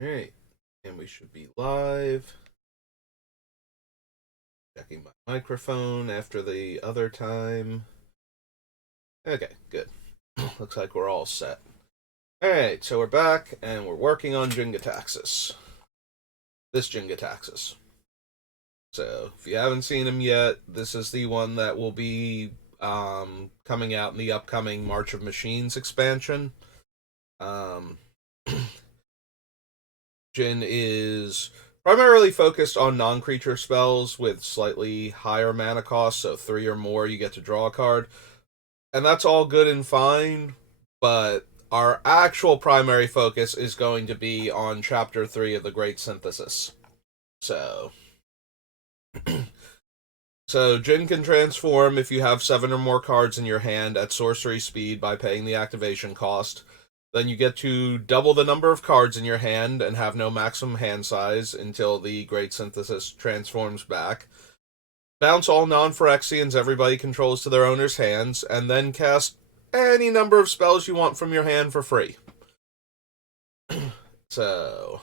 Alright, and we should be live. Checking my microphone after the other time. Okay, good. Looks like we're all set. Alright, so we're back and we're working on Jin-Gitaxias. This Jin-Gitaxias. So, if you haven't seen him yet, this is the one that will be coming out in the upcoming March of Machines expansion. Um, Jin is primarily focused on non-creature spells with slightly higher mana cost, so 3 or more you get to draw a card. And that's all good and fine, but our actual primary focus is going to be on Chapter 3 of the Great Synthesis. So, Jin can transform if you have 7 or more cards in your hand at sorcery speed by paying the activation cost. Then you get to double the number of cards in your hand and have no maximum hand size until the Great Synthesis transforms back. Bounce all non-Phyrexians everybody controls to their owner's hands, and then cast any number of spells you want from your hand for free. So,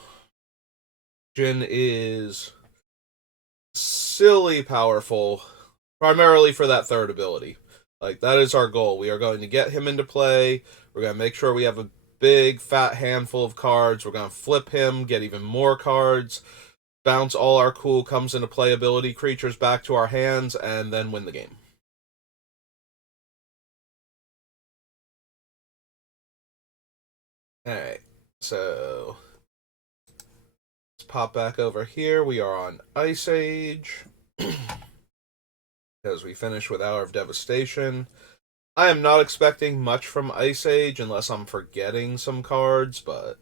Jin is silly powerful, primarily for that third ability. Like, that is our goal. We are going to get him into play. We're going to make sure we have a big, fat handful of cards. We're going to flip him, get even more cards, bounce all our cool comes into play ability creatures back to our hands, and then win the game. Alright, so let's pop back over here. We are on Ice Age. Because we finished with Hour of Devastation. I am not expecting much from Ice Age unless I'm forgetting some cards, but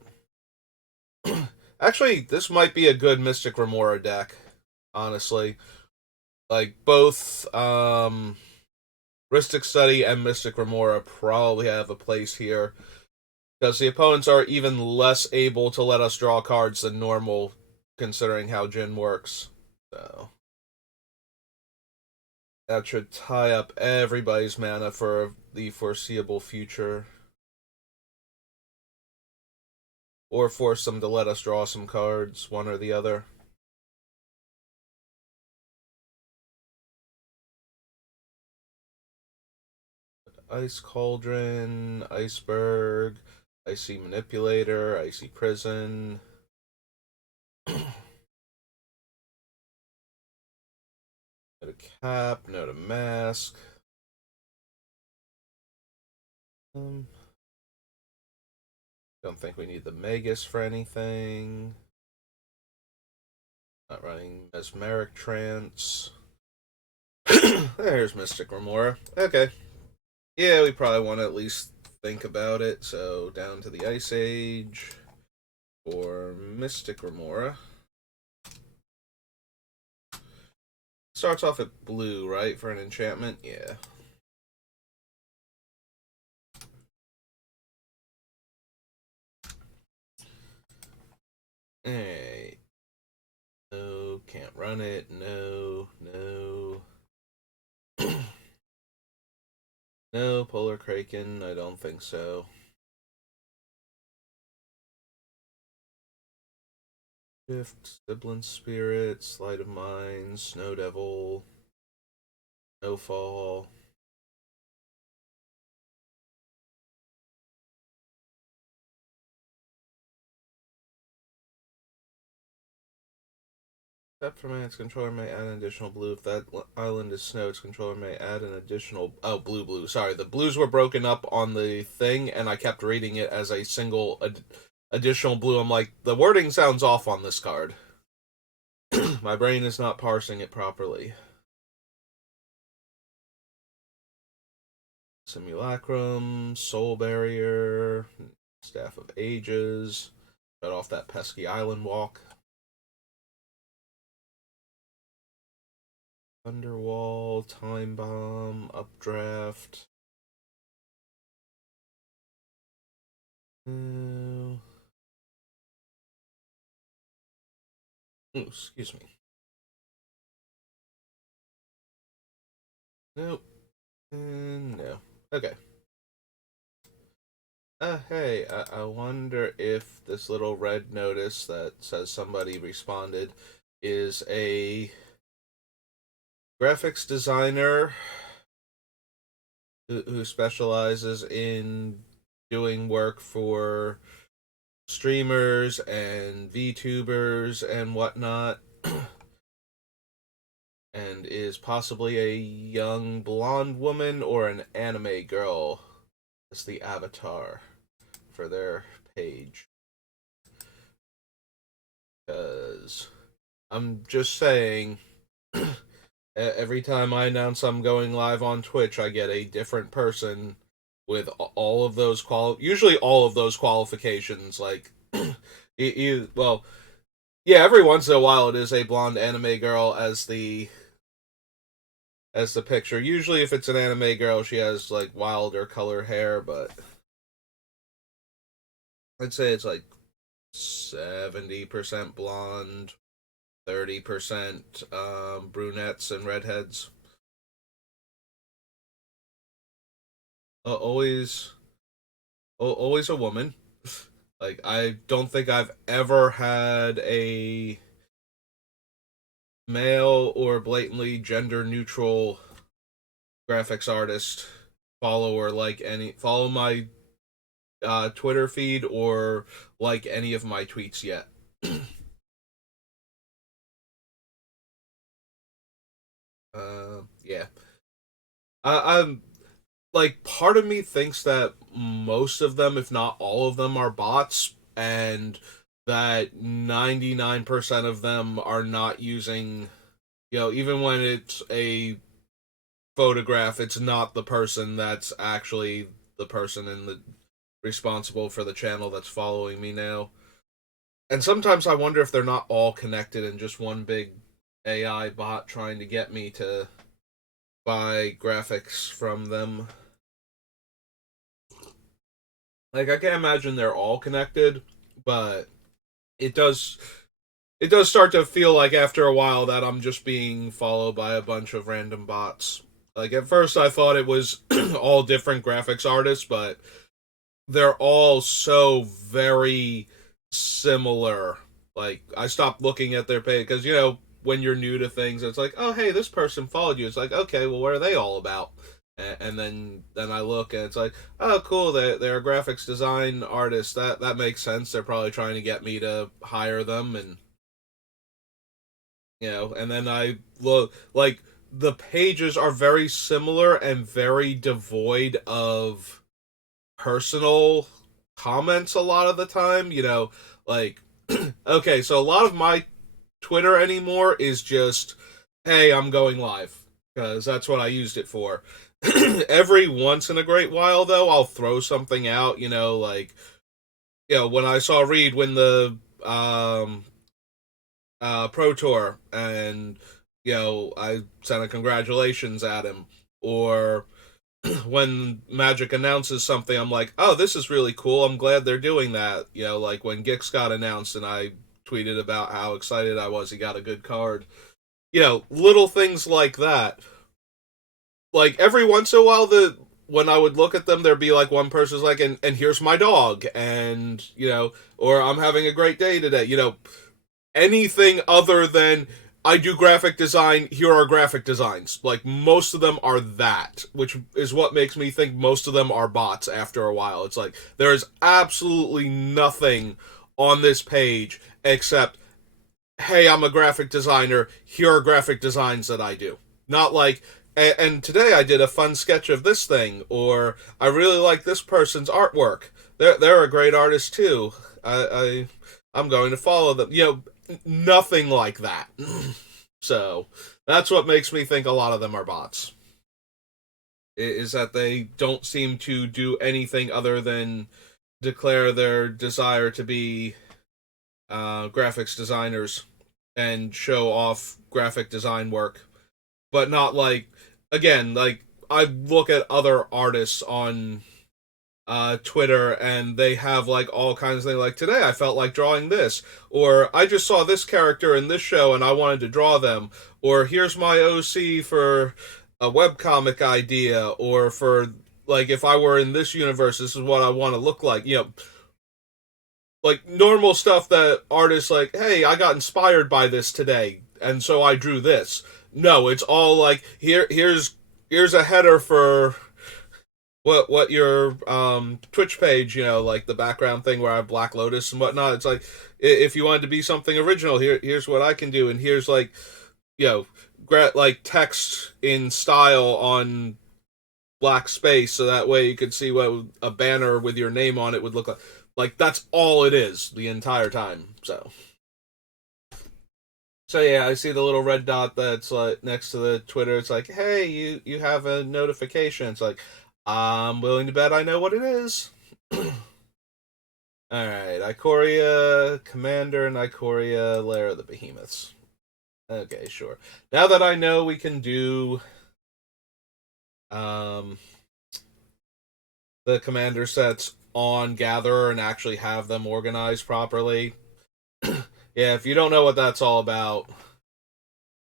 actually, this might be a good Mystic Remora deck, honestly. Like, both Rhystic Study and Mystic Remora probably have a place here, because the opponents are even less able to let us draw cards than normal, considering how Jin works. So, that should tie up everybody's mana for the foreseeable future. Or force them to let us draw some cards, one or the other. Ice Cauldron, Iceberg, Icy Manipulator, Icy Prison. No to Cap, no to Mask. Um, don't think we need the Magus for anything. Not running Mesmeric Trance. There's Mystic Remora. Okay. Yeah, we probably want to at least think about it. So down to the Ice Age or Mystic Remora. Starts off at blue, right, for an enchantment? Yeah. Alright. No, can't run it. No, no. No, Polar Kraken, I don't think so. Shift, Sibling Spirit, Sleight of Mind, Snow Devil, Snowfall. Except for its controller may add an additional blue. If that island is snow, its controller may add an additional. Oh, blue, blue. Sorry, the blues were broken up on the thing, and I kept reading it as a single additional blue. I'm like, the wording sounds off on this card. My brain is not parsing it properly. Simulacrum, Soul Barrier, Staff of Ages. Shut off that pesky island walk. Thunderwall, Time Bomb, Updraft. Ooh, excuse me. Nope. And no. Okay. Hey, I wonder if this little red notice that says somebody responded is a graphics designer who specializes in doing work for streamers and VTubers and whatnot, and is possibly a young blonde woman or an anime girl as the avatar for their page. Because I'm just saying, every time I announce I'm going live on Twitch, I get a different person with all of those usually all of those qualifications. Like, well, yeah, every once in a while it is a blonde anime girl as the picture. Usually, if it's an anime girl, she has like wilder color hair, but I'd say it's like 70% blonde, 30% brunettes and redheads. Always, always a woman. Like, I don't think I've ever had a male or blatantly gender neutral graphics artist follow my Twitter feed or like any of my tweets yet. Yeah. I'm like, part of me thinks that most of them, if not all of them, are bots, and that 99% of them are not using, even when it's a photograph, it's not the person that's actually the person in the responsible for the channel that's following me now. And sometimes I wonder if they're not all connected in just one big AI bot trying to get me to buy graphics from them. Like, I can't imagine they're all connected, but it does it does start to feel like after a while that I'm just being followed by a bunch of random bots. Like, at first I thought it was all different graphics artists, but they're all so very similar. Like, I stopped looking at their page because, when you're new to things, it's like, oh, hey, this person followed you. It's like, okay, well, what are they all about? And then I look and it's like, oh, cool, they're a graphics design artist. That makes sense. They're probably trying to get me to hire them, and and then I look, like, the pages are very similar and very devoid of personal comments a lot of the time. Like, okay, so a lot of my Twitter anymore is just, hey, I'm going live, because that's what I used it for. Every once in a great while, though, I'll throw something out, like, when I saw Reed win the Pro Tour, and, I sent a congratulations at him, or when Magic announces something, I'm like, oh, this is really cool. I'm glad they're doing that. Like when Gix got announced and I tweeted about how excited I was he got a good card. Little things like that. Like, every once in a while, when I would look at them, there'd be like one person's like, and here's my dog, and, or I'm having a great day today. Anything other than I do graphic design, here are graphic designs. Like, most of them are that, which is what makes me think most of them are bots after a while. It's like, there is absolutely nothing on this page except, hey, I'm a graphic designer, here are graphic designs that I do. Not like, and today I did a fun sketch of this thing, or I really like this person's artwork. They're a great artist too. I'm going to follow them. Nothing like that. So that's what makes me think a lot of them are bots. Is that they don't seem to do anything other than declare their desire to be graphics designers and show off graphic design work, but not like, again, like, I look at other artists on Twitter, and they have like all kinds of things. Like, today I felt like drawing this, or I just saw this character in this show and I wanted to draw them, or here's my OC for a webcomic idea, or for like if I were in this universe, this is what I want to look like. Like normal stuff that artists like, hey, I got inspired by this today, and so I drew this. No, it's all like here's a header for what your Twitch page, like the background thing where I have Black Lotus and whatnot. It's like if you wanted to be something original, here's what I can do, and here's like you know like text in style on black space, so that way you could see what a banner with your name on it would look like. Like that's all it is the entire time. So yeah, I see the little red dot that's like next to the Twitter. It's like, hey, you have a notification. It's like, I'm willing to bet I know what it is. All right, Ikoria Commander and Ikoria Lair of the Behemoths. Okay, sure. Now that I know we can do um the commander sets on Gatherer and actually have them organized properly. Yeah, if you don't know what that's all about,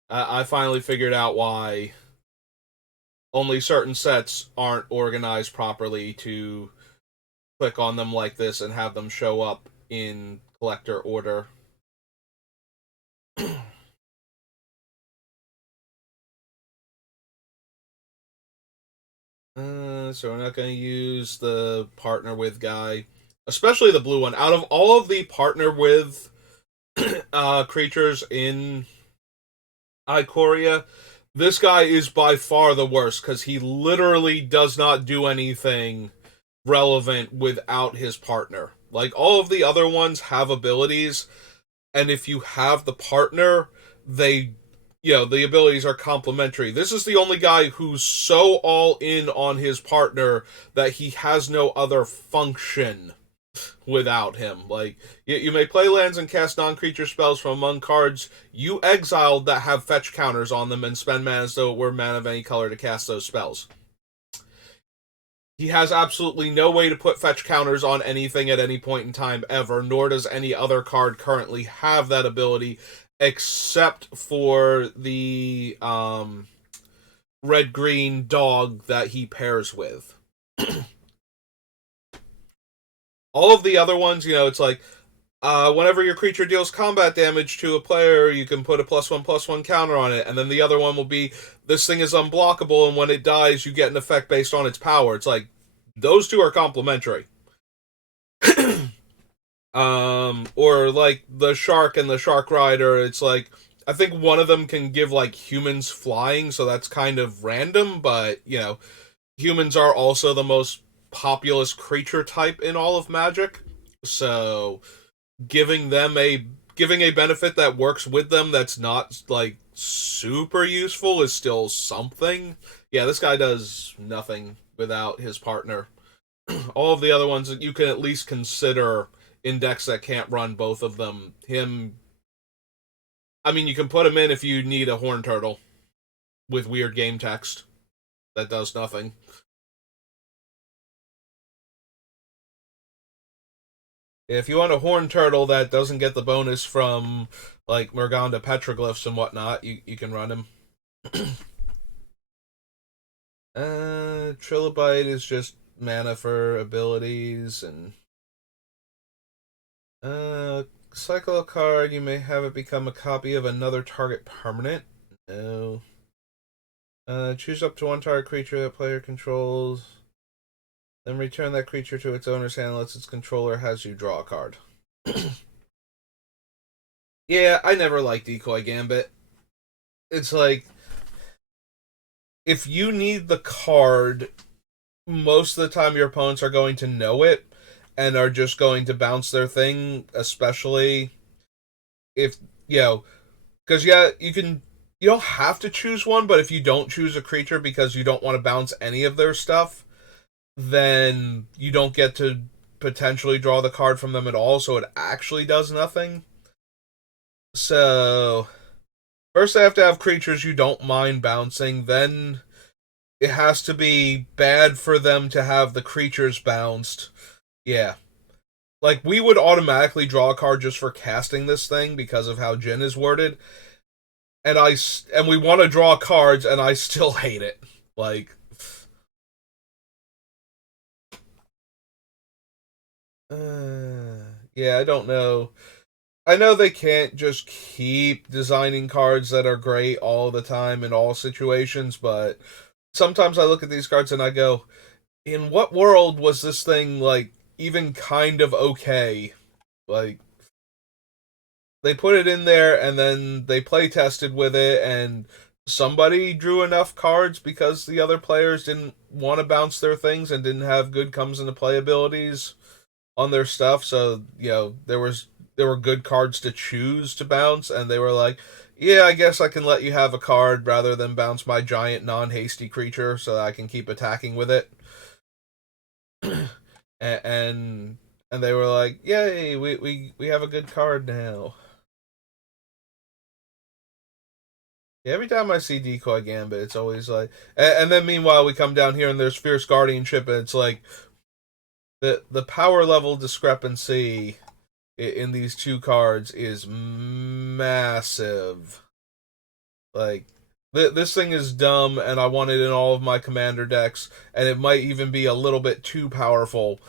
I finally figured out why only certain sets aren't organized properly to click on them like this and have them show up in collector order. So we're not going to use the partner with guy, especially the blue one. Out of all of the partner with creatures in Ikoria, this guy is by far the worst because he literally does not do anything relevant without his partner. Like all of the other ones have abilities, and if you have the partner, they the abilities are complementary. This is the only guy who's so all in on his partner that he has no other function without him. Like, you may play lands and cast non-creature spells from among cards you exiled that have fetch counters on them and spend mana as though it were mana of any color to cast those spells. He has absolutely no way to put fetch counters on anything at any point in time ever, nor does any other card currently have that ability, except for the red-green dog that he pairs with. All of the other ones, it's like, whenever your creature deals combat damage to a player, you can put a +1/+1 counter on it, and then the other one will be, this thing is unblockable, and when it dies, you get an effect based on its power. It's like, those two are complementary. Or like the shark and the shark rider, it's like, I think one of them can give like humans flying, so that's kind of random, but humans are also the most populous creature type in all of Magic, so giving a benefit that works with them that's not like super useful is still something. Yeah, this guy does nothing without his partner. All of the other ones that you can at least consider in decks that can't run both of them. I mean, you can put him in if you need a horn turtle with weird game text that does nothing. If you want a horn turtle that doesn't get the bonus from like Murganda petroglyphs and whatnot, you can run him. Trilobite is just mana for abilities, and cycle a card, you may have it become a copy of another target permanent. No. Choose up to one target creature that player controls. Then return that creature to its owner's hand unless its controller has you draw a card. Yeah, I never liked Decoy Gambit. It's like, if you need the card, most of the time your opponents are going to know it and are just going to bounce their thing, especially if, because you don't have to choose one, but if you don't choose a creature because you don't want to bounce any of their stuff, then you don't get to potentially draw the card from them at all, so it actually does nothing. So, first they have to have creatures you don't mind bouncing, then it has to be bad for them to have the creatures bounced. Yeah. Like, we would automatically draw a card just for casting this thing because of how Jin is worded, and we want to draw cards, and I still hate it. Like, Yeah, I don't know. I know they can't just keep designing cards that are great all the time in all situations, but sometimes I look at these cards and I go, in what world was this thing, like, even kind of okay? Like, they put it in there and then they play tested with it, and somebody drew enough cards because the other players didn't want to bounce their things and didn't have good comes into play abilities on their stuff. So, there were good cards to choose to bounce, and they were like, yeah, I guess I can let you have a card rather than bounce my giant non-hasty creature so that I can keep attacking with it. and and they were like, yay, we have a good card now. Yeah, every time I see Decoy Gambit, it's always like, and then meanwhile we come down here and there's Fierce Guardianship, and it's like the power level discrepancy in these two cards is massive. Like, this thing is dumb, and I want it in all of my commander decks, and it might even be a little bit too powerful.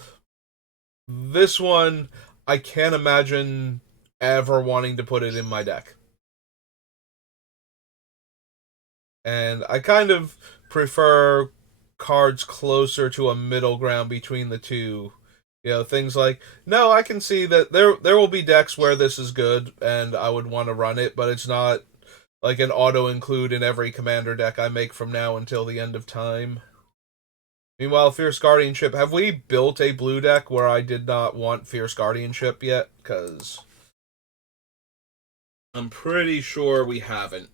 This one, I can't imagine ever wanting to put it in my deck. And I kind of prefer cards closer to a middle ground between the two. Things like, no, I can see that there will be decks where this is good and I would want to run it, but it's not like an auto include in every commander deck I make from now until the end of time. Meanwhile, Fierce Guardianship, have we built a blue deck where I did not want Fierce Guardianship yet? Because I'm pretty sure we haven't.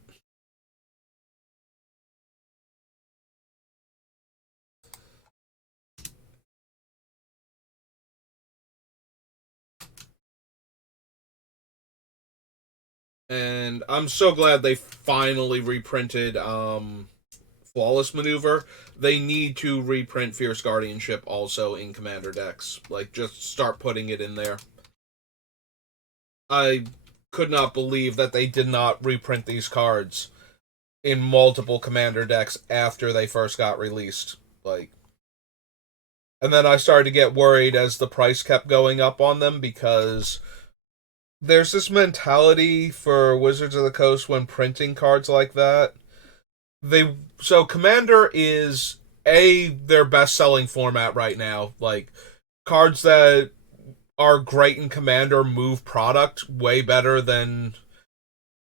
And I'm so glad they finally reprinted Flawless Maneuver. They need to reprint Fierce Guardianship also in Commander decks. Like, just start putting it in there. I could not believe that they did not reprint these cards in multiple Commander decks after they first got released. Like, and then I started to get worried as the price kept going up on them, because there's this mentality for Wizards of the Coast when printing cards like that. Commander is their best selling format right now. Like, cards that are great in Commander move product way better than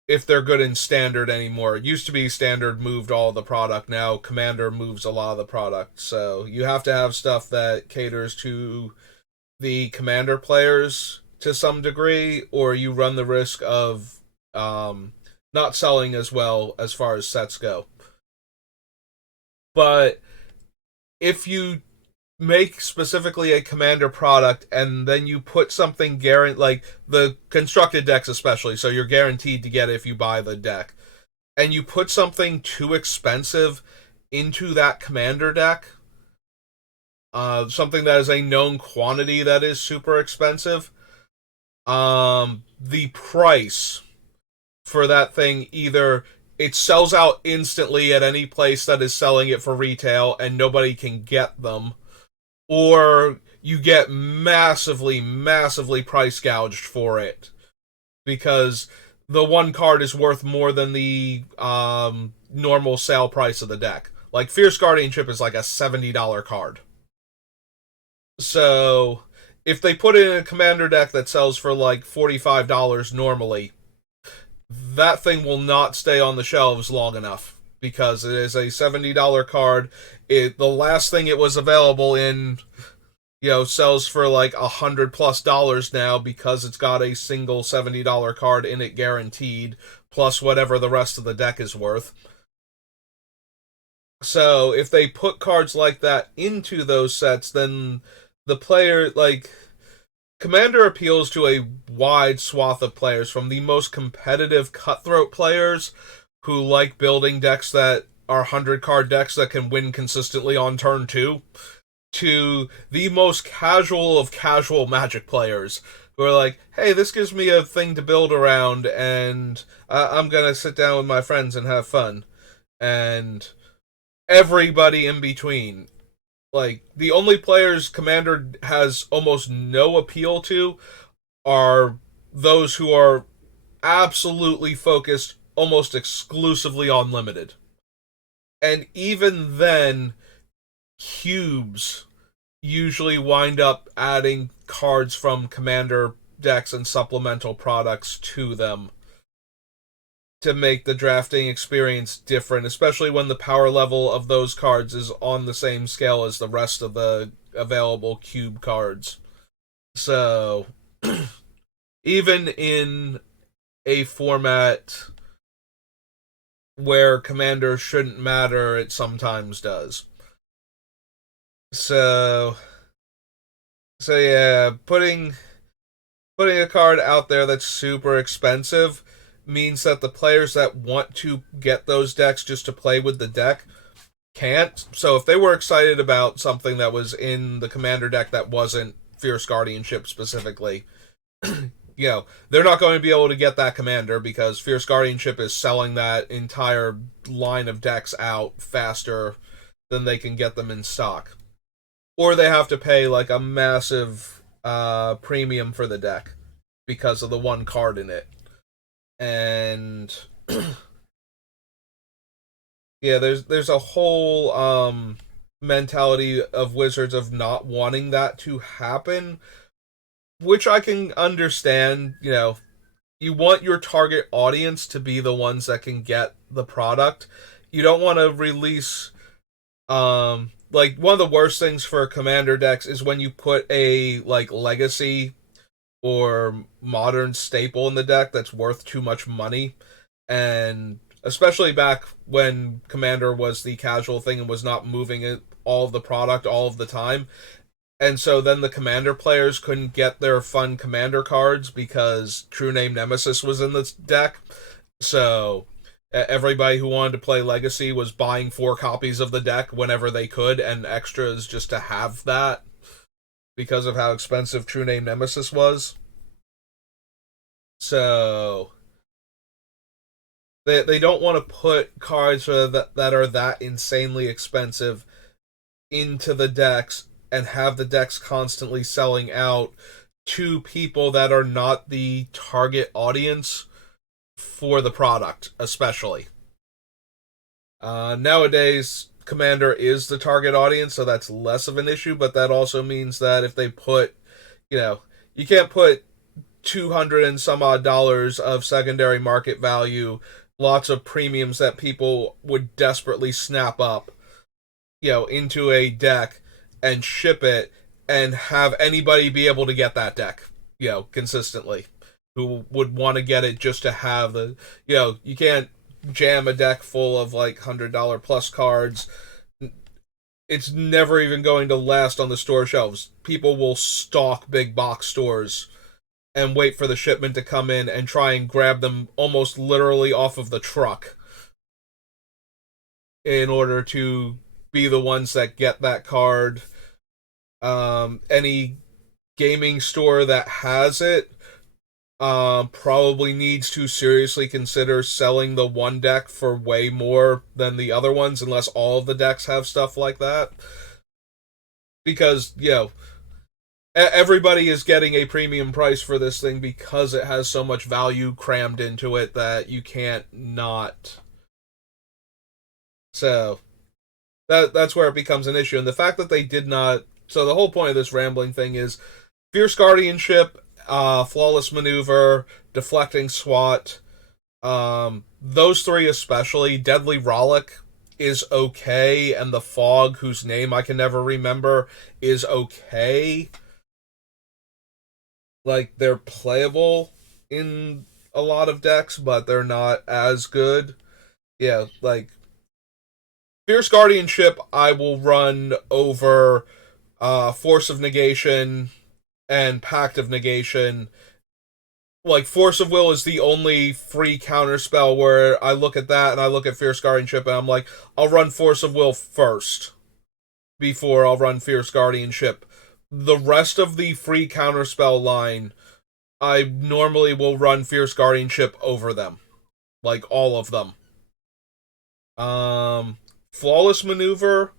if they're good in Standard anymore. It used to be Standard moved all the product. Now Commander moves a lot of the product. So you have to have stuff that caters to the Commander players to some degree, or you run the risk of not selling as well as far as sets go. But if you make specifically a commander product and then you put something like the constructed decks especially, so you're guaranteed to get it if you buy the deck, and you put something too expensive into that commander deck, something that is a known quantity that is super expensive, the price for that thing, either it sells out instantly at any place that is selling it for retail and nobody can get them, or you get massively, massively price gouged for it because the one card is worth more than the normal sale price of the deck. Like, Fierce Guardianship is like a $70 card. So if they put it in a commander deck that sells for like $45 normally, that thing will not stay on the shelves long enough because it is a $70 card. The last thing it was available in, sells for like $100+ now because it's got a single $70 card in it guaranteed, plus whatever the rest of the deck is worth. So if they put cards like that into those sets, then the player, like, Commander appeals to a wide swath of players, from the most competitive cutthroat players who like building decks that are 100-card decks that can win consistently on turn 2, to the most casual of casual Magic players who are like, hey, this gives me a thing to build around, and I'm gonna sit down with my friends and have fun. And everybody in between. Like, the only players Commander has almost no appeal to are those who are absolutely focused almost exclusively on limited. And even then, cubes usually wind up adding cards from Commander decks and supplemental products to them to make the drafting experience different, especially when the power level of those cards is on the same scale as the rest of the available cube cards. So, even in a format where Commander shouldn't matter, it sometimes does. So, so yeah, putting a card out there that's super expensive means that the players that want to get those decks just to play with the deck can't. So if they were excited about something that was in the Commander deck that wasn't Fierce Guardianship specifically, they're not going to be able to get that Commander because Fierce Guardianship is selling that entire line of decks out faster than they can get them in stock. Or they have to pay like a massive premium for the deck because of the one card in it. And yeah, there's a whole mentality of Wizards of not wanting that to happen, which I can understand. You want your target audience to be the ones that can get the product. You don't want to release like one of the worst things for commander decks is when you put a like legacy or modern staple in the deck that's worth too much money. And especially back when commander was the casual thing and was not moving it all of the product all of the time, and so then the commander players couldn't get their fun commander cards because True Name Nemesis was in the deck. So everybody who wanted to play Legacy was buying 4 copies of the deck whenever they could and extras just to have that because of how expensive True Name Nemesis was. So they don't want to put cards that are that insanely expensive into the decks and have the decks constantly selling out to people that are not the target audience for the product, especially. Nowadays, Commander is the target audience, so that's less of an issue, but that also means that if they put, you can't put 200 and some odd dollars of secondary market value, lots of premiums that people would desperately snap up, into a deck and ship it and have anybody be able to get that deck, consistently. Who would want to get it just to have you can't jam a deck full of like $100 plus cards. It's never even going to last on the store shelves. People will stalk big box stores and wait for the shipment to come in and try and grab them almost literally off of the truck in order to be the ones that get that card. Any gaming store that has it probably needs to seriously consider selling the one deck for way more than the other ones, unless all of the decks have stuff like that. Because, everybody is getting a premium price for this thing because it has so much value crammed into it that you can't not. So, that's where it becomes an issue. And the fact that they did not. So, the whole point of this rambling thing is Fierce Guardianship, Flawless Maneuver, Deflecting SWAT, those 3 especially. Deadly Rollick is okay, and the Fog, whose name I can never remember, is okay. Like, they're playable in a lot of decks, but they're not as good. Yeah, like, Fierce Guardianship I will run over Force of Negation and Pact of Negation. Like, Force of Will is the only free counterspell where I look at that and I look at Fierce Guardianship and I'm like, I'll run Force of Will first before I'll run Fierce Guardianship. The rest of the free counterspell line, I normally will run Fierce Guardianship over them. Like, all of them. Flawless Maneuver,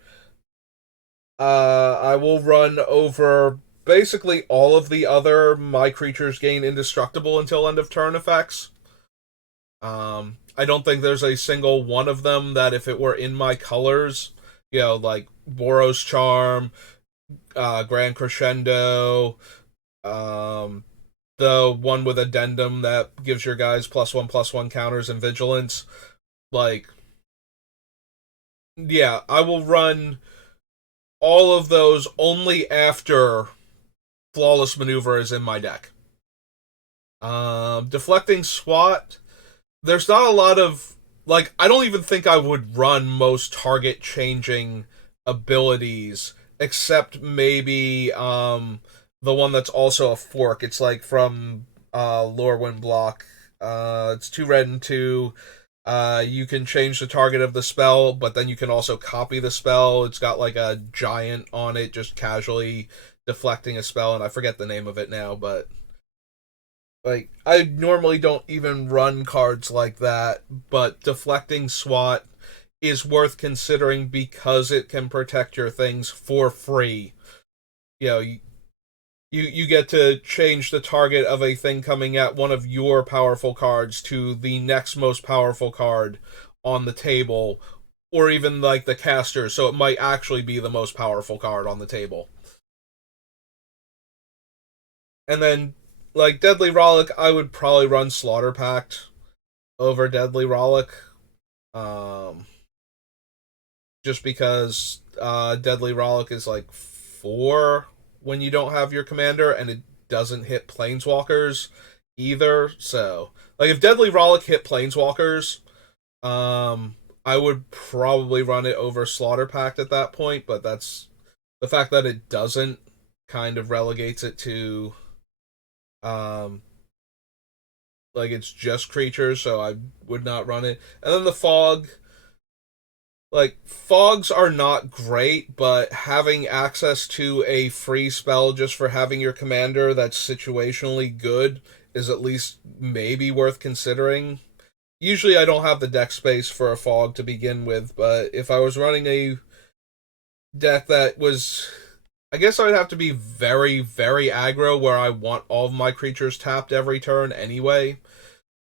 I will run over basically all of the other my creatures gain indestructible until end of turn effects. I don't think there's a single one of them that if it were in my colors, like Boros Charm, Grand Crescendo, um, the one with addendum that gives your guys +1/+1 counters and vigilance. Like, yeah, I will run all of those only after Flawless Maneuver is in my deck. Deflecting SWAT, there's not a lot of, like, I don't even think I would run most target changing abilities except maybe the one that's also a fork. It's like from Lorwyn block. It's 2 red and 2. You can change the target of the spell, but then you can also copy the spell. It's got like a giant on it, just casually deflecting a spell, and I forget the name of it now, but like I normally don't even run cards like that, but deflecting SWAT is worth considering because it can protect your things for free. You get to change the target of a thing coming at one of your powerful cards to the next most powerful card on the table, or even like the caster, so it might actually be the most powerful card on the table. And then, like Deadly Rollick, I would probably run Slaughter Pact over Deadly Rollick. Um, just because Deadly Rollick is like 4 when you don't have your commander, and it doesn't hit planeswalkers either. So, like, if Deadly Rollick hit planeswalkers, I would probably run it over Slaughter Pact at that point. But that's the fact that it doesn't kind of relegates it to um like it's just creatures, so I would not run it. And then the fog, like fogs are not great, but having access to a free spell just for having your commander that's situationally good is at least maybe worth considering. Usually I don't have the deck space for a fog to begin with, but if I was running a deck that was, I guess I'd have to be very, very aggro where I want all of my creatures tapped every turn anyway.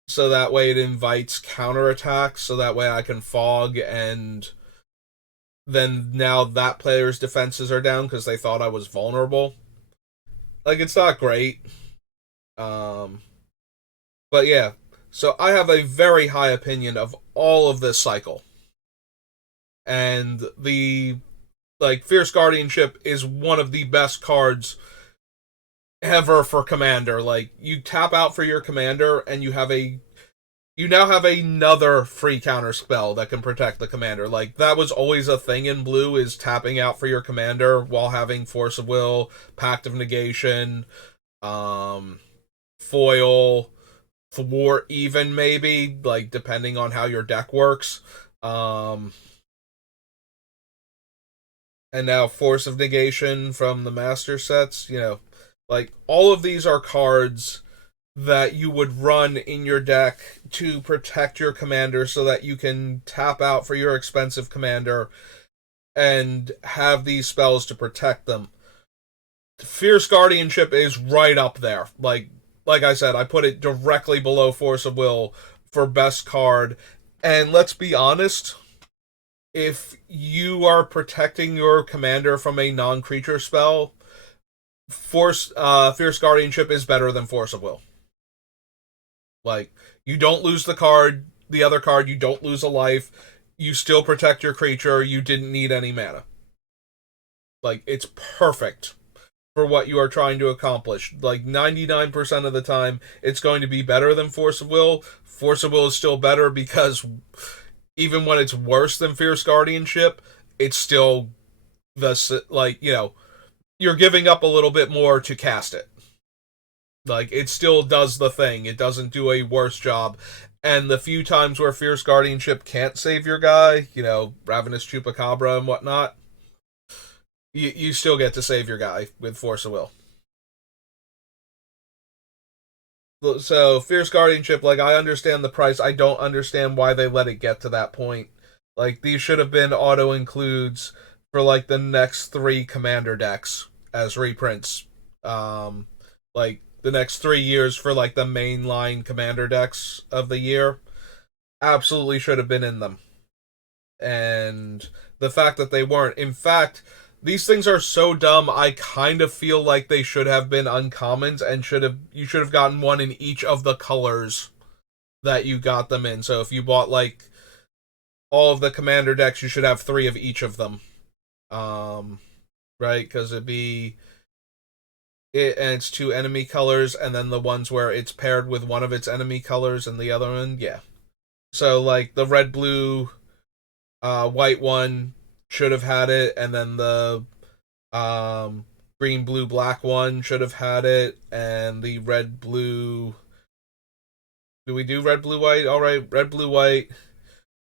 So that way it invites counterattacks, so that way I can fog, and then now that player's defenses are down because they thought I was vulnerable. Like, it's not great. Um, but yeah, so I have a very high opinion of all of this cycle. And the, like, Fierce Guardianship is one of the best cards ever for commander. Like, you tap out for your commander and you now have another free counter spell that can protect the commander. Like, that was always a thing in blue, is tapping out for your commander while having Force of Will, Pact of Negation, foil, thwart even maybe, like depending on how your deck works. Um and now Force of Negation from the master sets, like all of these are cards that you would run in your deck to protect your commander so that you can tap out for your expensive commander and have these spells to protect them. Fierce Guardianship is right up there. Like I said, I put it directly below Force of Will for best card. And let's be honest, if you are protecting your commander from a non-creature spell, Fierce Guardianship is better than Force of Will. Like, you don't lose the other card, you don't lose a life, you still protect your creature, you didn't need any mana. Like, it's perfect for what you are trying to accomplish. Like, 99% of the time, it's going to be better than Force of Will. Force of Will is still better because even when it's worse than Fierce Guardianship, it's still like, you're giving up a little bit more to cast it. Like, it still does the thing. It doesn't do a worse job. And the few times where Fierce Guardianship can't save your guy, Ravenous Chupacabra and whatnot, you still get to save your guy with Force of Will. So, Fierce Guardianship, like, I understand the price. I don't understand why they let it get to that point. Like, these should have been auto includes for like the next three commander decks as reprints. Um, like the next 3 years for like the mainline commander decks of the year absolutely should have been in them. And the fact that they weren't, in fact, these things are so dumb. I kind of feel like they should have been uncommons and you should have gotten one in each of the colors that you got them in. So if you bought like all of the commander decks, you should have three of each of them. Um, right? Because it'd be it, and it's two enemy colors, and then the ones where it's paired with one of its enemy colors and the other one, yeah. So like the red blue white one should have had it, and then the um green blue black one should have had it, and the red blue, do we do red blue white? All right, red blue white,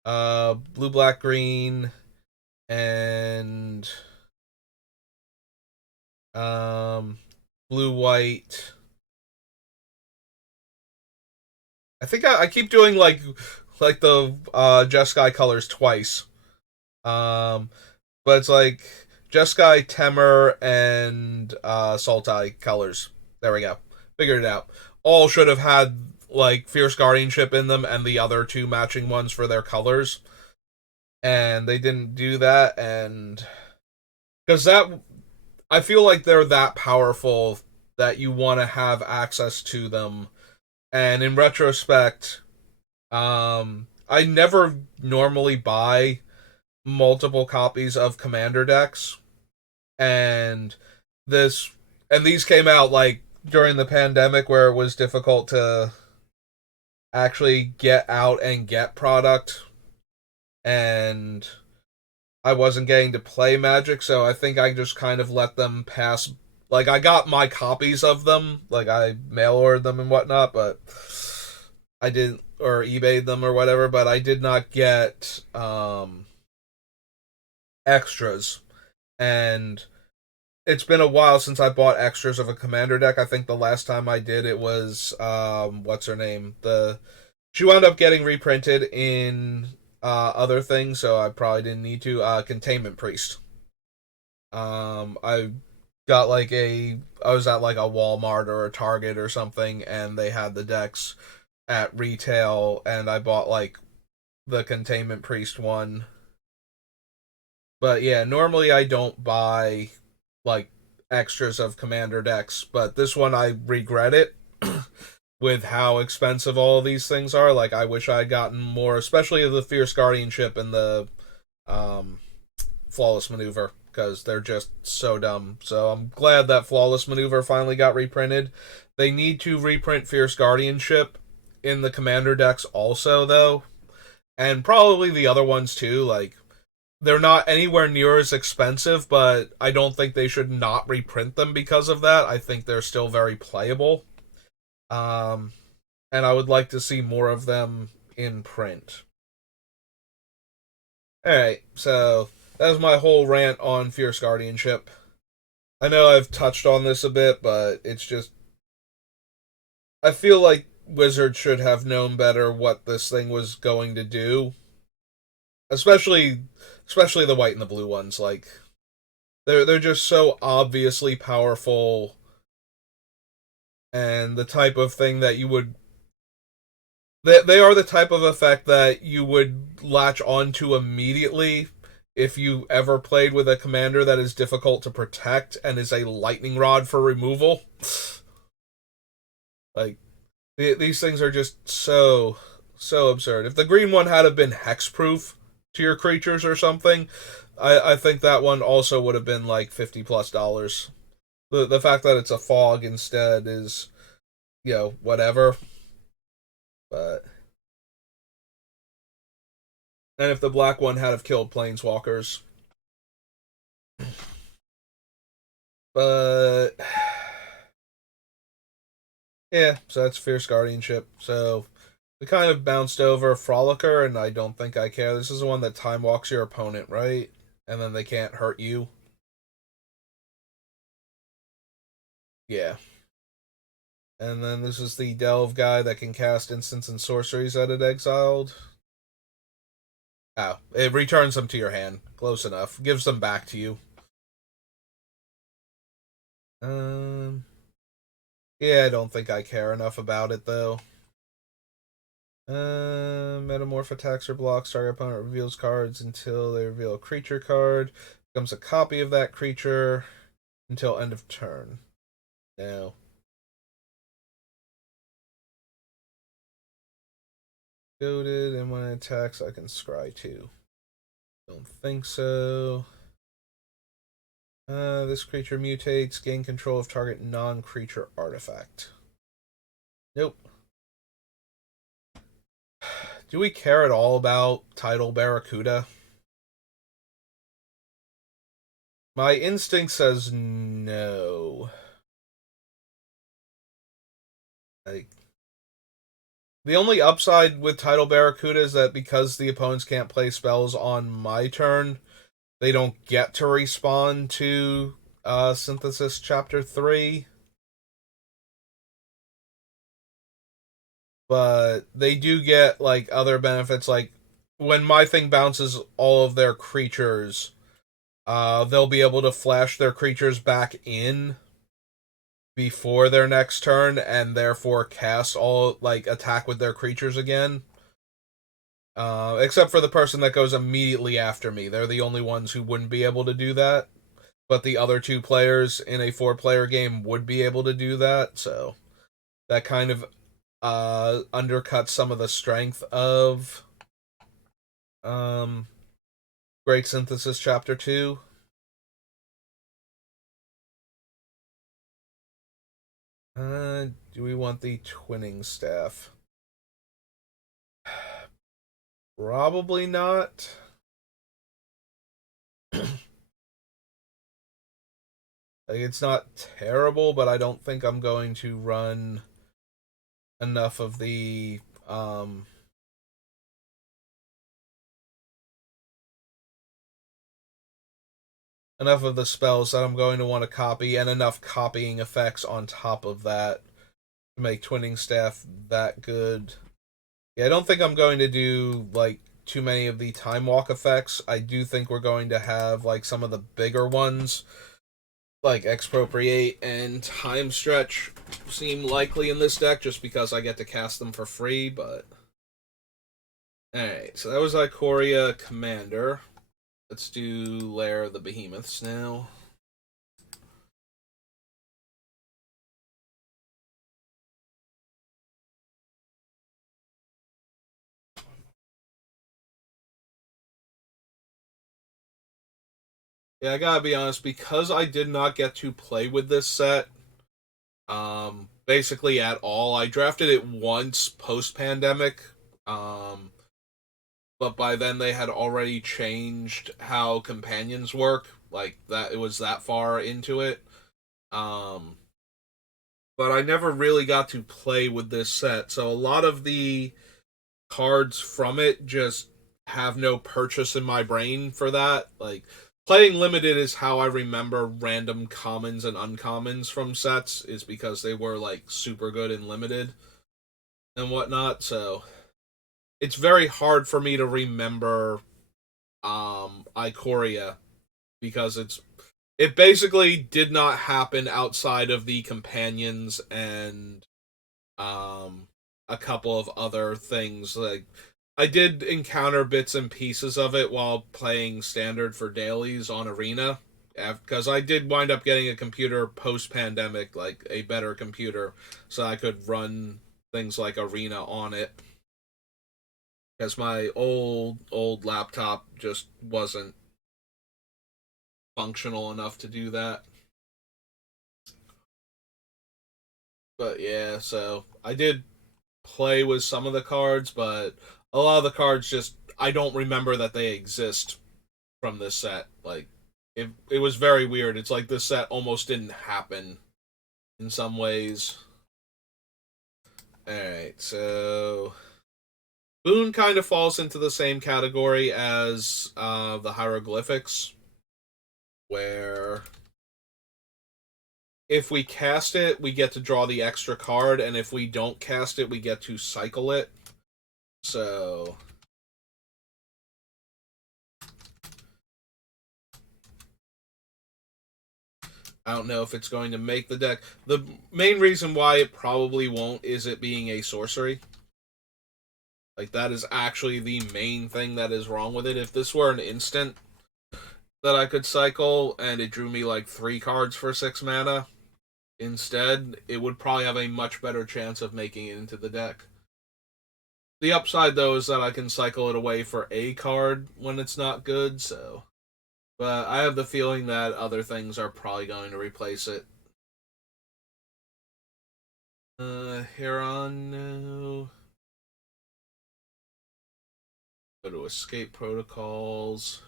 blue black green, and um blue white. I think I keep doing like the Jeskai colors twice. Um, but it's like Jeskai, Temer, and Sultai colors. There we go. Figured it out. All should have had like Fierce Guardianship in them and the other two matching ones for their colors. And they didn't do that, and because that, I feel like they're that powerful that you want to have access to them. And in retrospect, I never normally buy multiple copies of commander decks, and this and these came out like during the pandemic where it was difficult to actually get out and get product, and I wasn't getting to play Magic, so I think I just kind of let them pass. Like I got my copies of them, like I mail ordered them and whatnot, but I didn't, or eBayed them or whatever, but I did not get extras. And it's been a while since I bought extras of a commander deck. I think the last time I did it was what's her name? The She wound up getting reprinted in other things, so I probably didn't need to. Containment Priest. I got like I was at like a Walmart or a Target or something, and they had the decks at retail, and I bought like the Containment Priest one. But yeah, normally I don't buy like extras of commander decks, but this one I regret it with how expensive all of these things are. Like I wish I had gotten more, especially the Fierce Guardianship and the um, Flawless Maneuver, because they're just so dumb. So I'm glad that Flawless Maneuver finally got reprinted. They need to reprint Fierce Guardianship in the commander decks also, though, and probably the other ones too. Like they're not anywhere near as expensive, but I don't think they should not reprint them because of that. I think they're still very playable. Um, and I would like to see more of them in print. Alright, so that was my whole rant on Fierce Guardianship. I know I've touched on this a bit, but it's just, I feel like Wizard should have known better what this thing was going to do. Especially the white and the blue ones. Like they're just so obviously powerful, and the type of thing that you would, they are the type of effect that you would latch onto immediately if you ever played with a commander that is difficult to protect and is a lightning rod for removal. Like these things are just so absurd. If the green one had have been hexproof to your creatures or something, I think that one also would have been like $50+. The fact that it's a fog instead is, whatever. But and if the black one had have killed planeswalkers. But yeah, so that's Fierce Guardianship. So we kind of bounced over Frolicker, and I don't think I care. This is the one that time walks your opponent, right? And then they can't hurt you. Yeah. And then this is the Delve guy that can cast instants and sorceries at it exiled. Oh, it returns them to your hand. Close enough. Gives them back to you. Um, yeah, I don't think I care enough about it though. Metamorph attacks or blocks. Target opponent reveals cards until they reveal a creature card. Becomes a copy of that creature until end of turn. No. Goaded, and when it attacks, I can scry too. Don't think so. This creature mutates. Gain control of target non-creature artifact. Nope. Do we care at all about Tidal Barracuda? My instinct says no. Like, the only upside with Tidal Barracuda is that because the opponents can't play spells on my turn, they don't get to respawn to Synthesis Chapter 3. But they do get, like, other benefits, like, when my thing bounces all of their creatures, they'll be able to flash their creatures back in before their next turn and therefore cast all, like, attack with their creatures again. Except for the person that goes immediately after me. They're the only ones who wouldn't be able to do that. But the other two players in a 4-player game would be able to do that, so that kind of undercuts some of the strength of um, Great Synthesis Chapter 2. Do we want the Twinning Staff? Probably not. Like, it's not terrible, but I don't think I'm going to run enough of the spells that I'm going to want to copy, and enough copying effects on top of that to make Twinning Staff that good. Yeah, I don't think I'm going to do, like, too many of the Time Walk effects. I do think we're going to have, like, some of the bigger ones, like Expropriate and Time Stretch, seem likely in this deck just because I get to cast them for free, but... Alright, so that was Ikoria Commander. Let's do Lair of the Behemoths now. Yeah, I gotta be honest, because I did not get to play with this set, basically at all. I drafted it once post-pandemic, but by then they had already changed how companions work, like that it was that far into it. Um, but I never really got to play with this set, so a lot of the cards from it just have no purchase in my brain for that. Like, playing limited is how I remember random commons and uncommons from sets, is because they were, like, super good in limited and whatnot. So it's very hard for me to remember Ikoria, because it basically did not happen outside of the companions and a couple of other things. Like, I did encounter bits and pieces of it while playing standard for dailies on Arena, because I did wind up getting a computer post pandemic, like a better computer, so I could run things like Arena on it. Because my old laptop just wasn't functional enough to do that. But yeah, so I did play with some of the cards, but a lot of the cards just I don't remember that they exist from this set. Like, it was very weird. It's like this set almost didn't happen in some ways. Alright, so Boon kind of falls into the same category as the hieroglyphics, where if we cast it, we get to draw the extra card, and if we don't cast it, we get to cycle it. So I don't know if it's going to make the deck. The main reason why it probably won't is it being a sorcery. Like, that is actually the main thing that is wrong with it. If this were an instant that I could cycle and it drew me like 3 cards for 6 mana instead, it would probably have a much better chance of making it into the deck. The upside, though, is that I can cycle it away for a card when it's not good, so. But I have the feeling that other things are probably going to replace it. Heron, no. Go to escape protocols.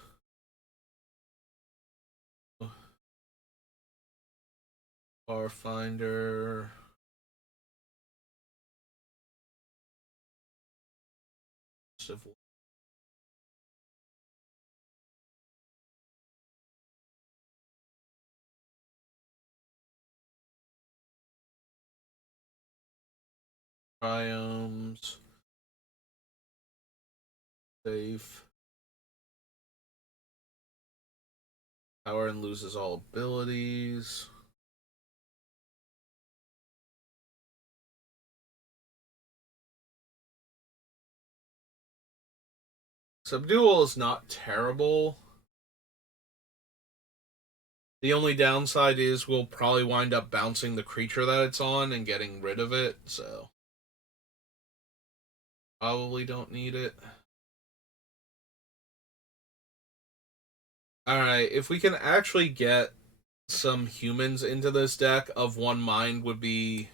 Starfinder. Civil. Triomes. Safe. Power and loses all abilities. Subdual is not terrible. The only downside is we'll probably wind up bouncing the creature that it's on and getting rid of it, so probably don't need it. Alright, if we can actually get some humans into this deck, of one mind would be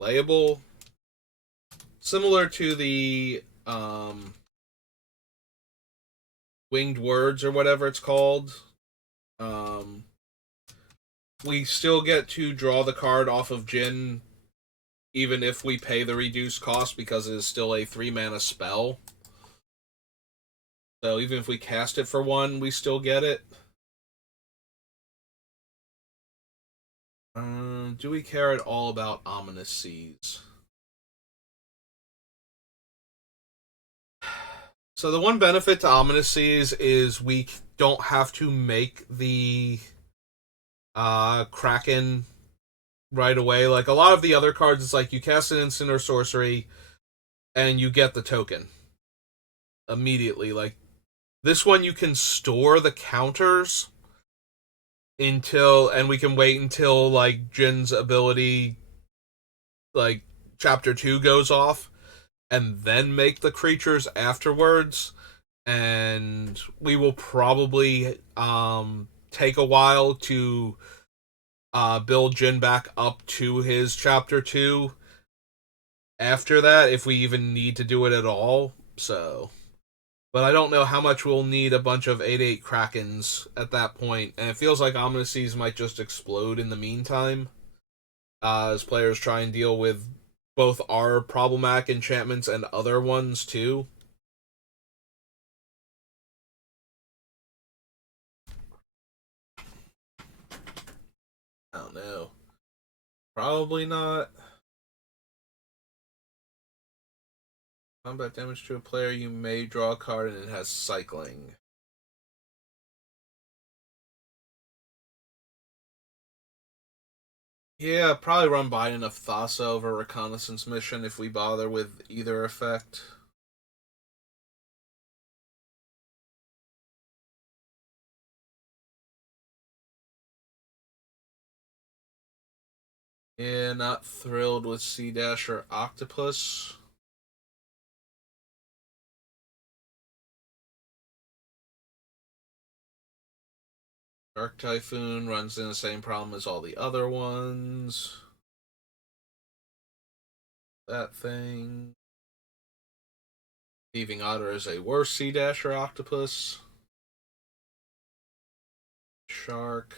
playable. Similar to the Winged Words or whatever it's called. We still get to draw the card off of Jin even if we pay the reduced cost because it is still a 3 mana spell. So even if we cast it for 1, we still get it. Do we care at all about Ominous Seas? So the one benefit to Ominous Seas is we don't have to make the Kraken right away. Like, a lot of the other cards, it's like you cast an instant or sorcery and you get the token immediately. Like, this one you can store the counters and we can wait until like Jin's ability, like chapter 2 goes off, and then make the creatures afterwards. And we will probably take a while to build Jin back up to his chapter 2 after that, if we even need to do it at all. So, but I don't know how much we'll need a bunch of 8/8 Krakens at that point, and it feels like Ominous Seas might just explode in the meantime, as players try and deal with both our problematic enchantments and other ones too. I don't know. Probably not. Combat damage to a player, you may draw a card and it has cycling. Yeah, probably run by enough Thassa over Reconnaissance Mission if we bother with either effect. Yeah, not thrilled with Sea Dash or Octopus. Dark Typhoon runs in the same problem as all the other ones. That thing. Thieving Otter is a worse Sea Dash or Octopus. Shark.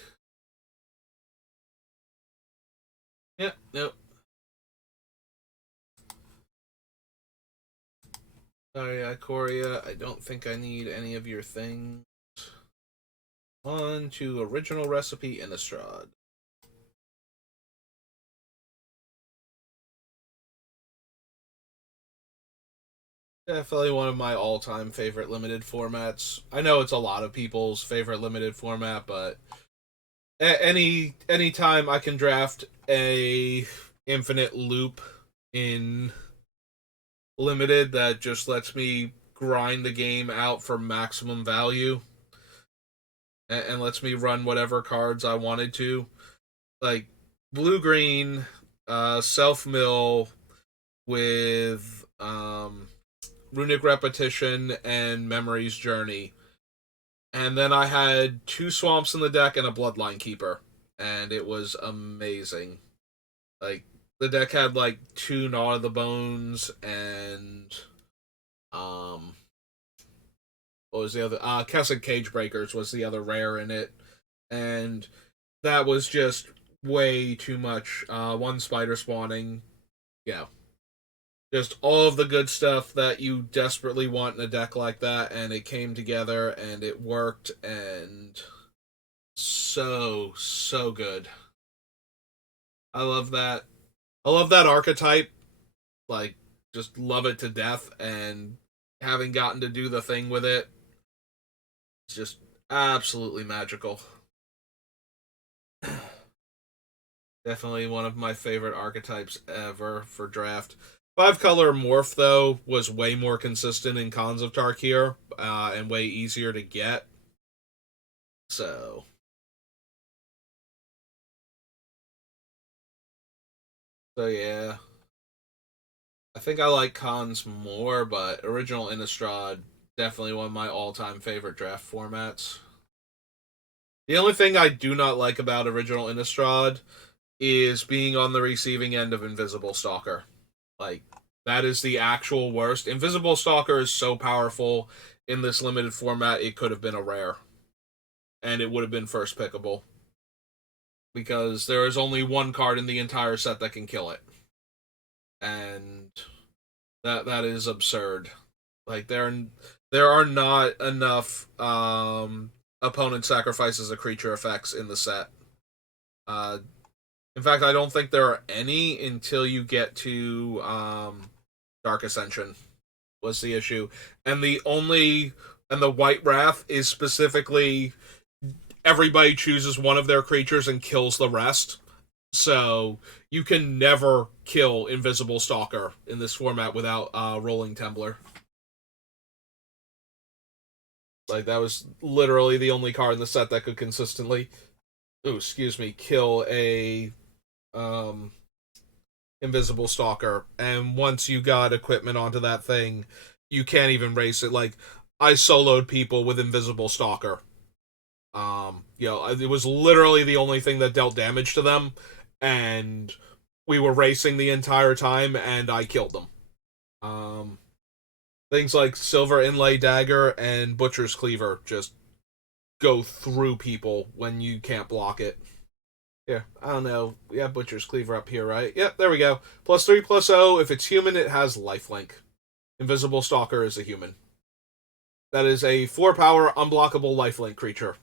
Yeah, nope. Sorry, Ikoria. I don't think I need any of your things. On to original recipe Innistrad. Definitely one of my all-time favorite limited formats. I know it's a lot of people's favorite limited format, but any time I can draft a infinite loop in limited that just lets me grind the game out for maximum value and lets me run whatever cards I wanted to, like blue green, self mill with runic repetition and memory's journey, and then I had two swamps in the deck and a bloodline keeper, and it was amazing. Like the deck had like two Gnaw of the Bones and um what was the other? Kessid Cage Breakers was the other rare in it, and that was just way too much. One spider spawning, yeah, just all of the good stuff that you desperately want in a deck like that, and it came together and it worked, and so good. I love that. I love that archetype. Like, just love it to death, and having gotten to do the thing with it, it's just absolutely magical. Definitely one of my favorite archetypes ever for draft. Five color morph though was way more consistent in Cons of Tarkir, and way easier to get. So yeah, I think I like Cons more, but original Innistrad definitely one of my all time favorite draft formats. The only thing I do not like about original Innistrad is being on the receiving end of Invisible Stalker. Like, that is the actual worst. Invisible Stalker is so powerful in this limited format, it could have been a rare. And it would have been first pickable. Because there is only one card in the entire set that can kill it. And that is absurd. Like, there are not enough opponent sacrifices a creature effects in the set. Uh, in fact, I don't think there are any until you get to Dark Ascension was the issue. And the White Wrath is specifically everybody chooses one of their creatures and kills the rest. So you can never kill Invisible Stalker in this format without rolling Tembler. Like, that was literally the only card in the set that could consistently, kill a um Invisible Stalker. And once you got equipment onto that thing, you can't even race it. Like, I soloed people with Invisible Stalker. It was literally the only thing that dealt damage to them, and we were racing the entire time, and I killed them. Um, Things like Silver Inlay Dagger and Butcher's Cleaver just go through people when you can't block it. Yeah, I don't know. We have Butcher's Cleaver up here, right? Yep, there we go. +3/+0. If it's human, it has lifelink. Invisible Stalker is a human. That is a 4-power, unblockable lifelink creature.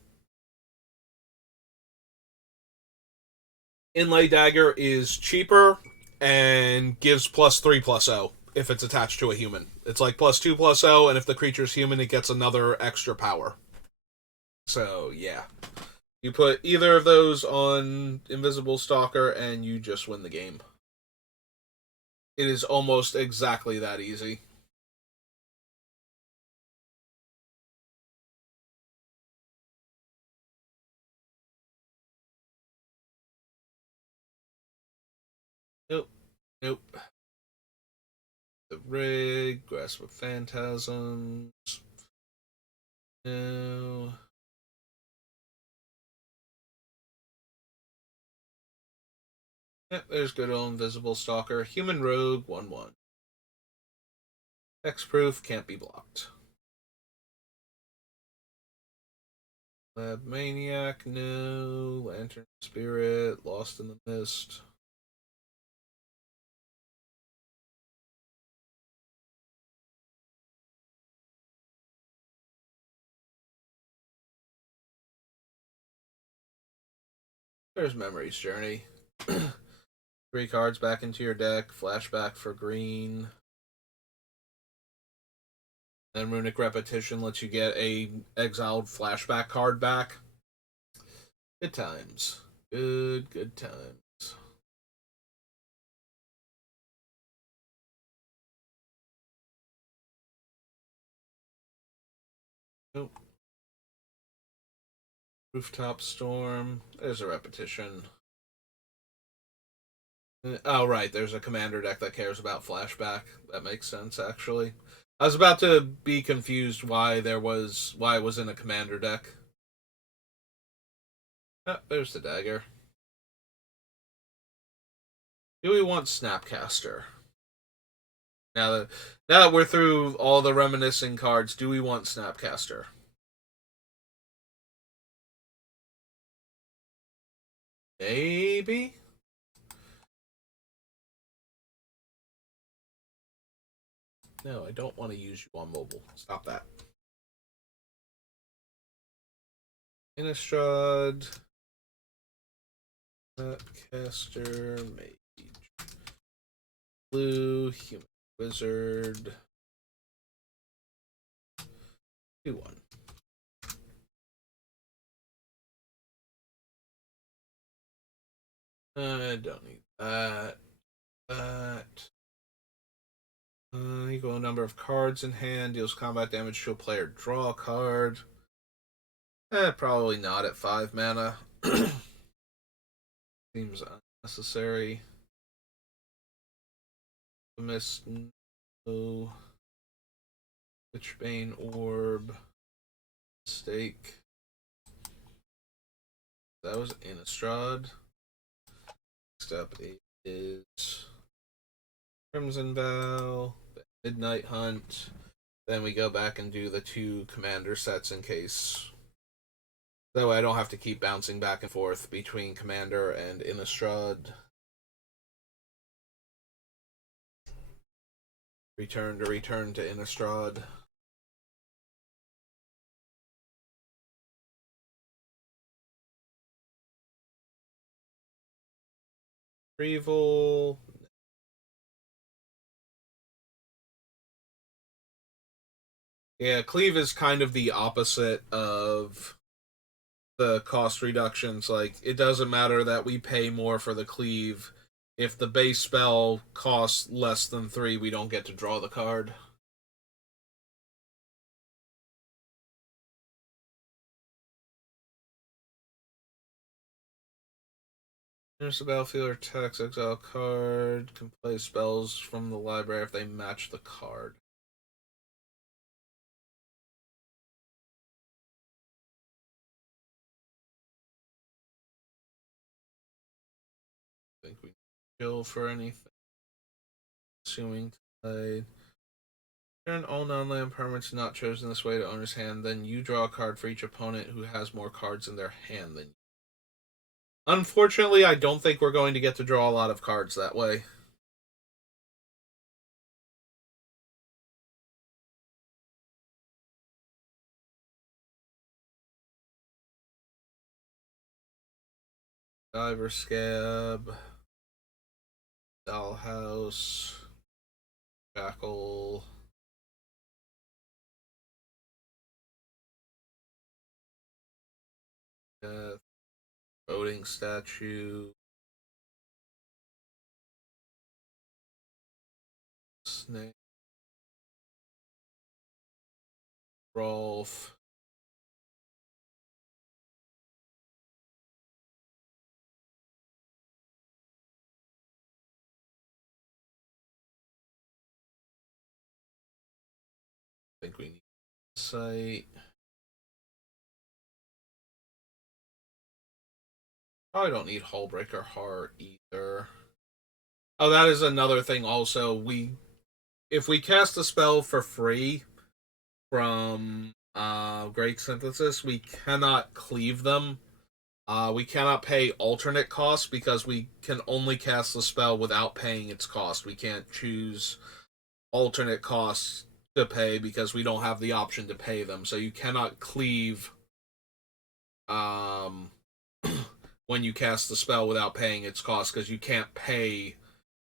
Inlay Dagger is cheaper and gives +3/+0 if it's attached to a human. It's like +2/+0, and if the creature's human, it gets another extra power. So, yeah. You put either of those on Invisible Stalker, and you just win the game. It is almost exactly that easy. Nope. Nope. The Rig, Grasp of Phantasms. No. Yep, there's good old Invisible Stalker. Human Rogue, 1/1. Hexproof, can't be blocked. Lab Maniac, no. Lantern Spirit, Lost in the Mist. There's Memory's Journey. 3 cards back into your deck. Flashback for green. Then Runic Repetition lets you get a exiled flashback card back. Good times. Good times. Nope. Rooftop storm. There's a repetition. Oh, right. There's a commander deck that cares about flashback. That makes sense, actually. I was about to be confused why it was in a commander deck. Oh, there's the dagger. Do we want Snapcaster? Now that now that we're through all the reminiscing cards, do we want Snapcaster? Maybe. No, I don't want to use you on mobile. Stop that. Innistrad. Snapcaster. Mage. Blue. Human Wizard. 2-1. I don't need that. Equal number of cards in hand, deals combat damage to a player, draw a card. Probably not at 5 mana. Seems unnecessary. Mist, no. Witchbane Orb. Stake. That was Innistrad. Next up is Crimson Vow, Midnight Hunt. Then we go back and do the 2 commander sets in case. That way I don't have to keep bouncing back and forth between commander and Innistrad. Return to Innistrad. Retrieval. Yeah, Cleave is kind of the opposite of the cost reductions. Like, it doesn't matter that we pay more for the Cleave. If the base spell costs less than 3, we don't get to draw the card. There's the battlefield or text exile card. Can play spells from the library if they match the card. I think we kill for anything. Assuming tide. Turn all non-land permanents not chosen this way to owner's hand. Then you draw a card for each opponent who has more cards in their hand than you. Unfortunately, I don't think we're going to get to draw a lot of cards that way. Diver Scab, Dollhouse, Jackal, Death, Voting Statue, Snake, Rolf, I think we need Sight. Probably don't need Hullbreaker Heart either. Oh, that is another thing also. If we cast a spell for free from Great Synthesis, we cannot cleave them. We cannot pay alternate costs because we can only cast the spell without paying its cost. We can't choose alternate costs to pay because we don't have the option to pay them. So you cannot cleave um, when you cast the spell without paying its cost because you can't pay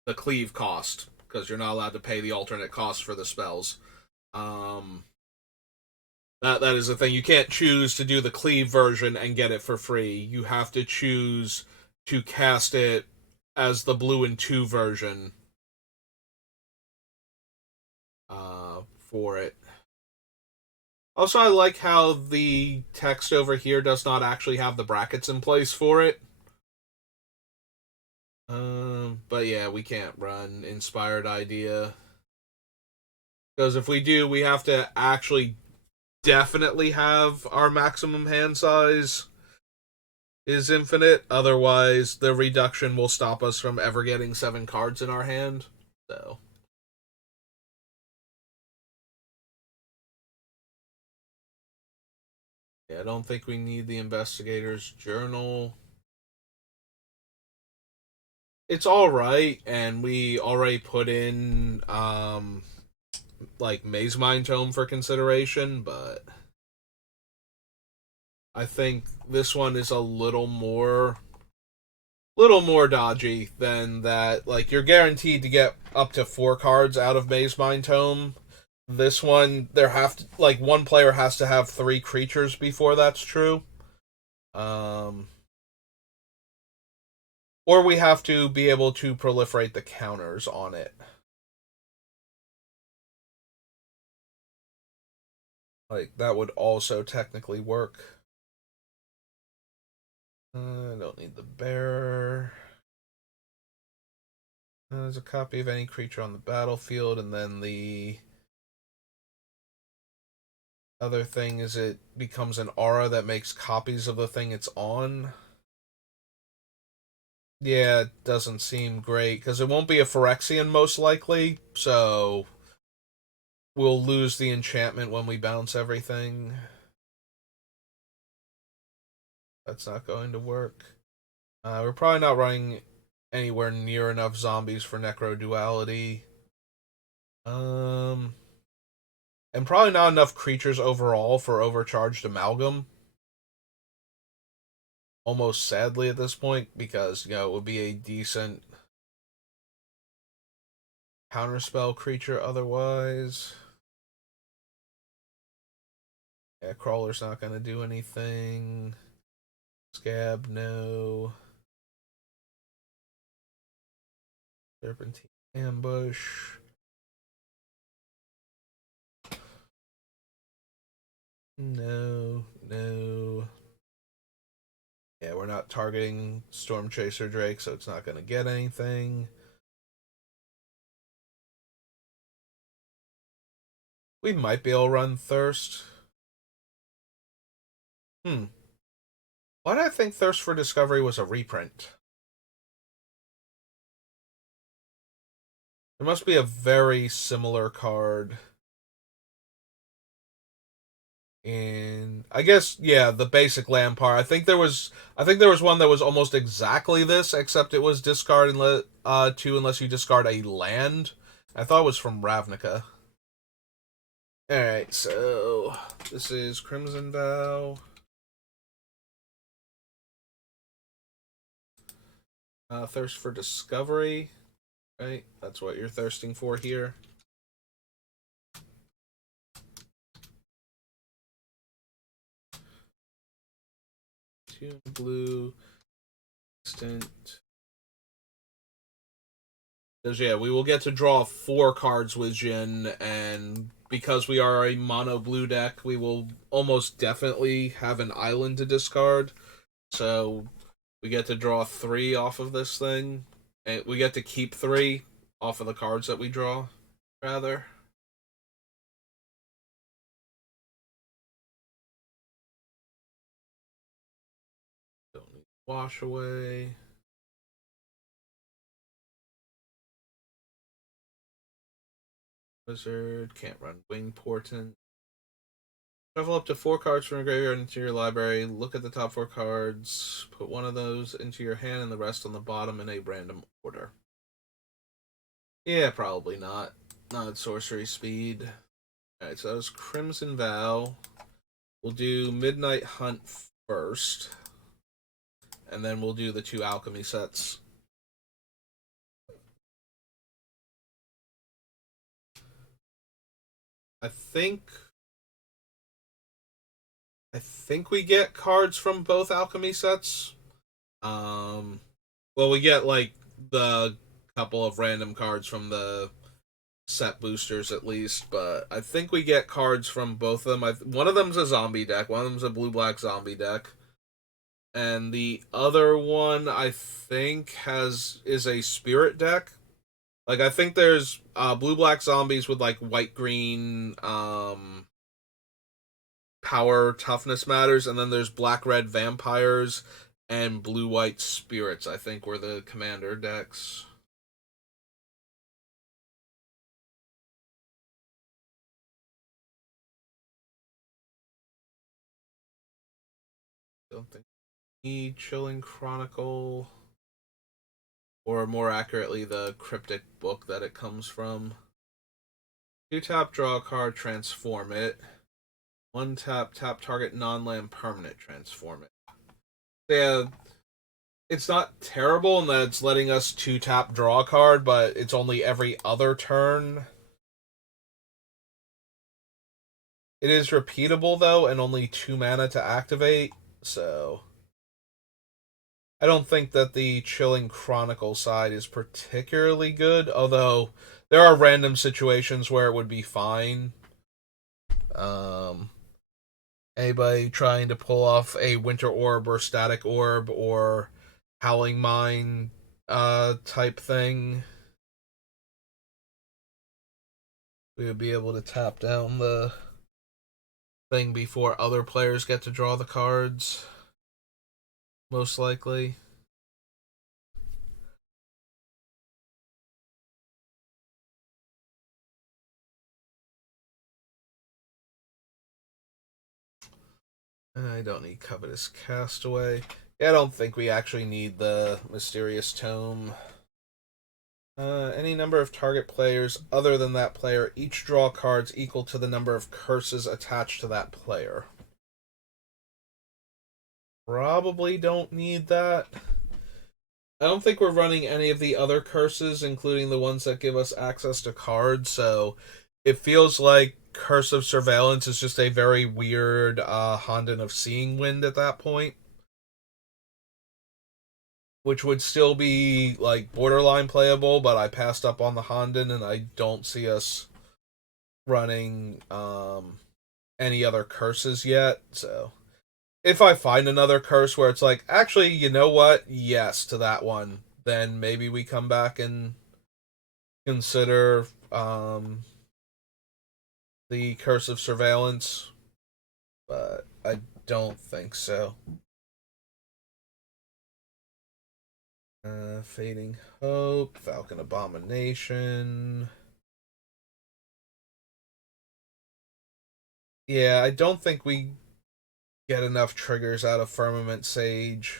the cleave cost because you're not allowed to pay the alternate cost for the spells. That is the thing. You can't choose to do the cleave version and get it for free. You have to choose to cast it as the blue and 2 version for it. Also, I like how the text over here does not actually have the brackets in place for it. But yeah, we can't run Inspired Idea. Because if we do, we have to actually definitely have our maximum hand size is infinite. Otherwise, the reduction will stop us from ever getting 7 cards in our hand. So, yeah, I don't think we need the Investigator's Journal. It's all right, and we already put in like Maze Mind Tome for consideration, but I think this one is a little more dodgy than that. Like, you're guaranteed to get up to 4 cards out of Maze Mind Tome. This one, there have to, like, one player has to have 3 creatures before that's true. Um, or we have to be able to proliferate the counters on it. Like, that would also technically work. I don't need the bearer. There's a copy of any creature on the battlefield, and then the other thing is it becomes an aura that makes copies of the thing it's on. Yeah, it doesn't seem great, because it won't be a Phyrexian most likely, so we'll lose the enchantment when we bounce everything. That's not going to work. We're probably not running anywhere near enough zombies for Necro Duality. And probably not enough creatures overall for Overcharged Amalgam. Almost sadly at this point, because, it would be a decent counterspell creature otherwise. Yeah, Crawler's not going to do anything. Scab, no. Serpentine Ambush. No, no. Yeah, we're not targeting Storm Chaser Drake, so it's not going to get anything. We might be able to run Thirst. Why did I think Thirst for Discovery was a reprint? There must be a very similar card in, I guess, yeah, the basic land part. I think there was one that was almost exactly this, except it was discard and two unless you discard a land. I thought it was from Ravnica. Alright, so this is Crimson Vow. Thirst for Discovery. Right? That's what you're thirsting for here. 2 blue. Instant. Because, yeah, we will get to draw 4 cards with Jin, and because we are a mono blue deck, we will almost definitely have an island to discard. So we get to draw 3 off of this thing. And we get to keep 3 off of the cards that we draw, rather. Don't need Wash Away. Wizard. Can't run Wing Portent. Shuffle up to 4 cards from your graveyard into your library. Look at the top 4 cards. Put one of those into your hand and the rest on the bottom in a random order. Yeah, probably not. Not at sorcery speed. Alright, so that was Crimson Vow. We'll do Midnight Hunt first. And then we'll do the 2 alchemy sets. I think I think we get cards from both alchemy sets. Um, well, we get like the couple of random cards from the set boosters at least, but I think we get cards from both of them. One of them's a zombie deck, one of them's a blue black zombie deck, and the other one I think has is a spirit deck. Like I think there's blue black zombies with like white green power toughness matters, and then there's black red vampires and blue white spirits. I think were the commander decks. Don't think the Chilling Chronicle, or more accurately, the cryptic book that it comes from. Two tap, draw a card, transform it. One tap, tap target non-land permanent, transform it. Yeah, it's not terrible in that it's letting us two tap draw a card, but it's only every other turn. It is repeatable though, and only 2 mana to activate, so I don't think that the Chilling Chronicle side is particularly good, although there are random situations where it would be fine. Um, Anybody trying to pull off a Winter Orb or Static Orb or Howling Mine type thing, we would be able to tap down the thing before other players get to draw the cards, most likely. I don't need Covetous Castaway. Yeah, I don't think we actually need the Mysterious Tome. Any number of target players other than that player each draw cards equal to the number of curses attached to that player. Probably don't need that. I don't think we're running any of the other curses, including the ones that give us access to cards, so it feels like Curse of Surveillance is just a very weird Honden of Seeing Wind at that point, which would still be like borderline playable, but I passed up on the Honden and I don't see us running any other curses yet. So if I find another curse where it's like, actually, you know what? Yes to that one, then maybe we come back and consider the Curse of Surveillance, but I don't think so. Fading Hope, Falcon Abomination. Yeah, I don't think we get enough triggers out of Firmament Sage.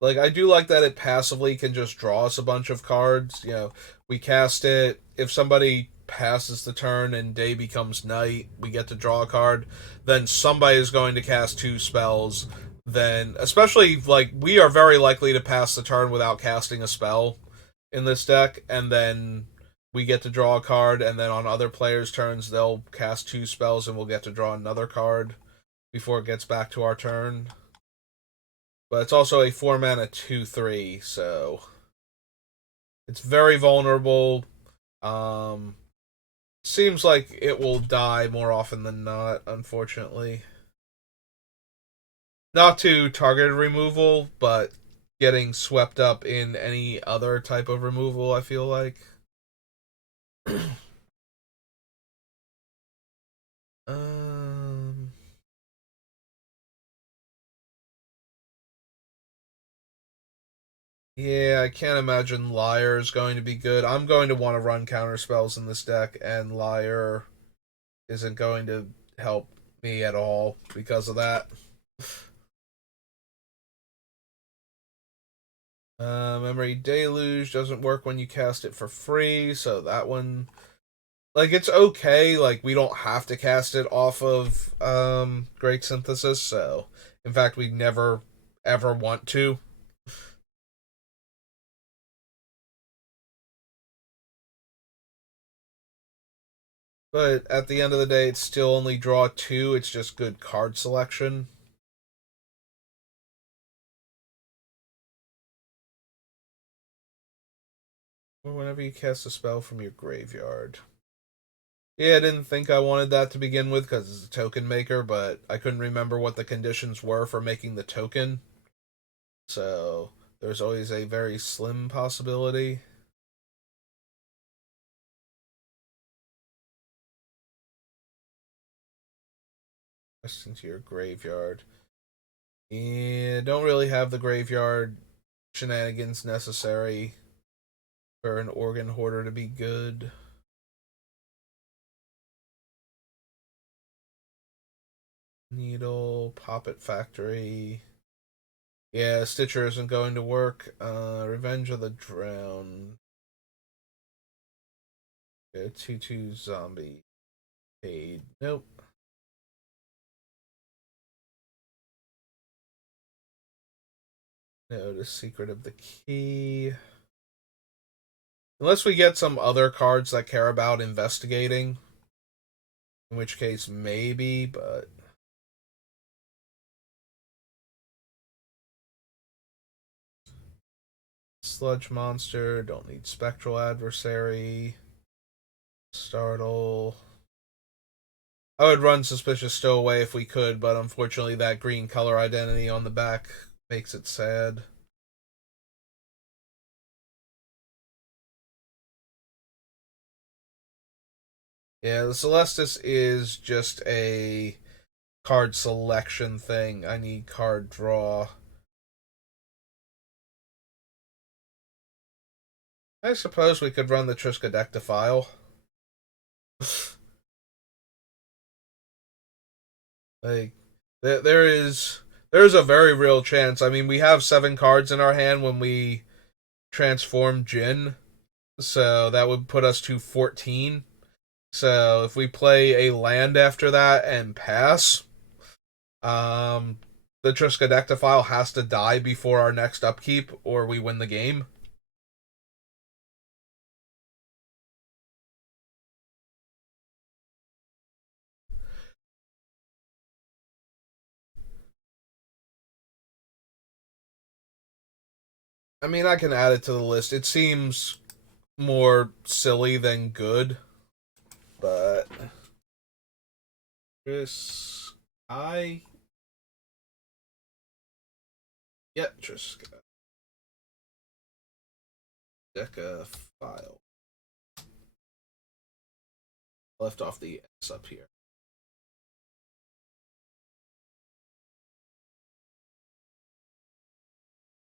Like, I do like that it passively can just draw us a bunch of cards. You know, we cast it. If somebody passes the turn and day becomes night, we get to draw a card. Then somebody is going to cast 2 spells. Then, especially, like, we are very likely to pass the turn without casting a spell in this deck. And then we get to draw a card. And then on other players' turns, they'll cast 2 spells and we'll get to draw another card before it gets back to our turn. But it's also a 4 mana 2/3, so it's very vulnerable. Um, Seems like it will die more often than not, unfortunately. Not to targeted removal, but getting swept up in any other type of removal, I feel like. um, yeah, I can't imagine Liar is going to be good. I'm going to want to run counter spells in this deck, and Liar isn't going to help me at all because of that. Memory Deluge doesn't work when you cast it for free, so that one, like, it's okay. Like, we don't have to cast it off of Great Synthesis, so in fact, we never ever want to. But at the end of the day, it's still only draw 2. It's just good card selection. Or whenever you cast a spell from your graveyard. Yeah, I didn't think I wanted that to begin with because it's a token maker, but I couldn't remember what the conditions were for making the token. So there's always a very slim possibility. Rest into your graveyard. Yeah, don't really have the graveyard shenanigans necessary for an organ hoarder to be good. Needle, Poppet Factory. Yeah, Stitcher isn't going to work. Revenge of the Drowned. Yeah, 2/2 zombie. Paid. Nope. No, the Secret of the Key. Unless we get some other cards that care about investigating. In which case, maybe, but. Sludge Monster. Don't need Spectral Adversary. Startle. I would run Suspicious Stowaway if we could, but unfortunately that green color identity on the back makes it sad. Yeah, the Celestis is just a card selection thing. I need card draw. I suppose we could run the Triskaidectaphile. Like, there's a very real chance. I mean, we have 7 cards in our hand when we transform Jin, so that would put us to 14. So if we play a land after that and pass, the Triskaidectaphile has to die before our next upkeep, or we win the game. I mean, I can add it to the list. It seems more silly than good, but Trisk, I yeah, Triskaidectaphile file left off the S up here.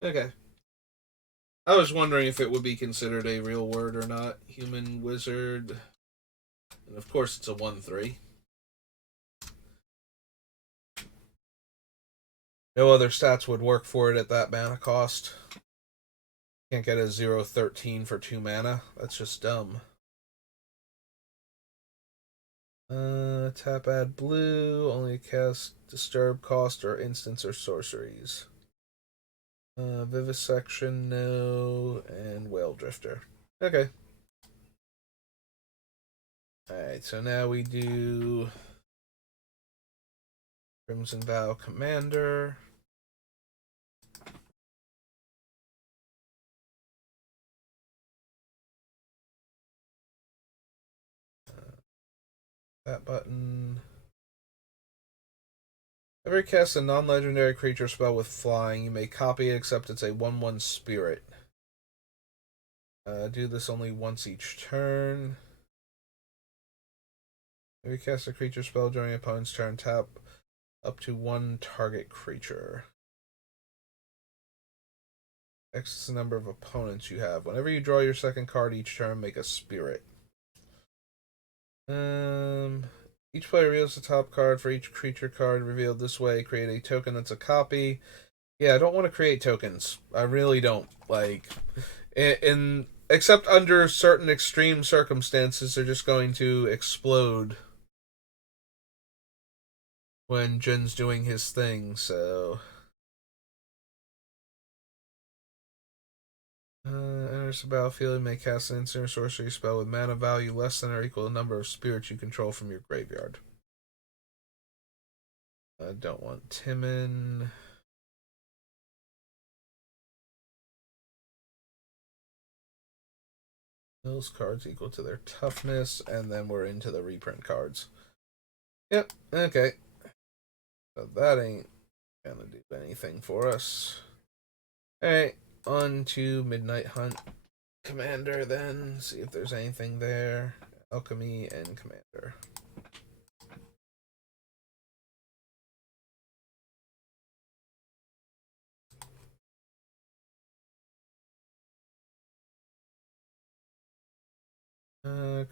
Okay. I was wondering if it would be considered a real word or not. Human wizard. And of course, it's a 1/3. No other stats would work for it at that mana cost. Can't get a 0/13 for 2 mana. That's just dumb. Tap add blue. Only cast disturb cost or instants or sorceries. Vivisection, no. And Whale Drifter. Okay. Alright, so now we do Crimson Vow Commander. That button. Ever cast a non-legendary creature spell with flying, you may copy it except it's a 1/1 spirit. Do this only once each turn. If you cast a creature spell during your opponent's turn, tap up to 1 target creature. X is the number of opponents you have. Whenever you draw your second card each turn, make a spirit. Each player reveals the top card for each creature card revealed this way. Create a token that's a copy. Yeah, I don't want to create tokens. I really don't. Like, in except under certain extreme circumstances, they're just going to explode when Jin's doing his thing. So Enters the battlefield, you may cast an instant or sorcery spell with mana value less than or equal to the number of spirits you control from your graveyard. I don't want Timon. Those cards equal to their toughness, and then we're into the reprint cards. Yep, okay. So that ain't gonna do anything for us. Alright, on to Midnight Hunt Commander then. See if there's anything there. Alchemy and Commander.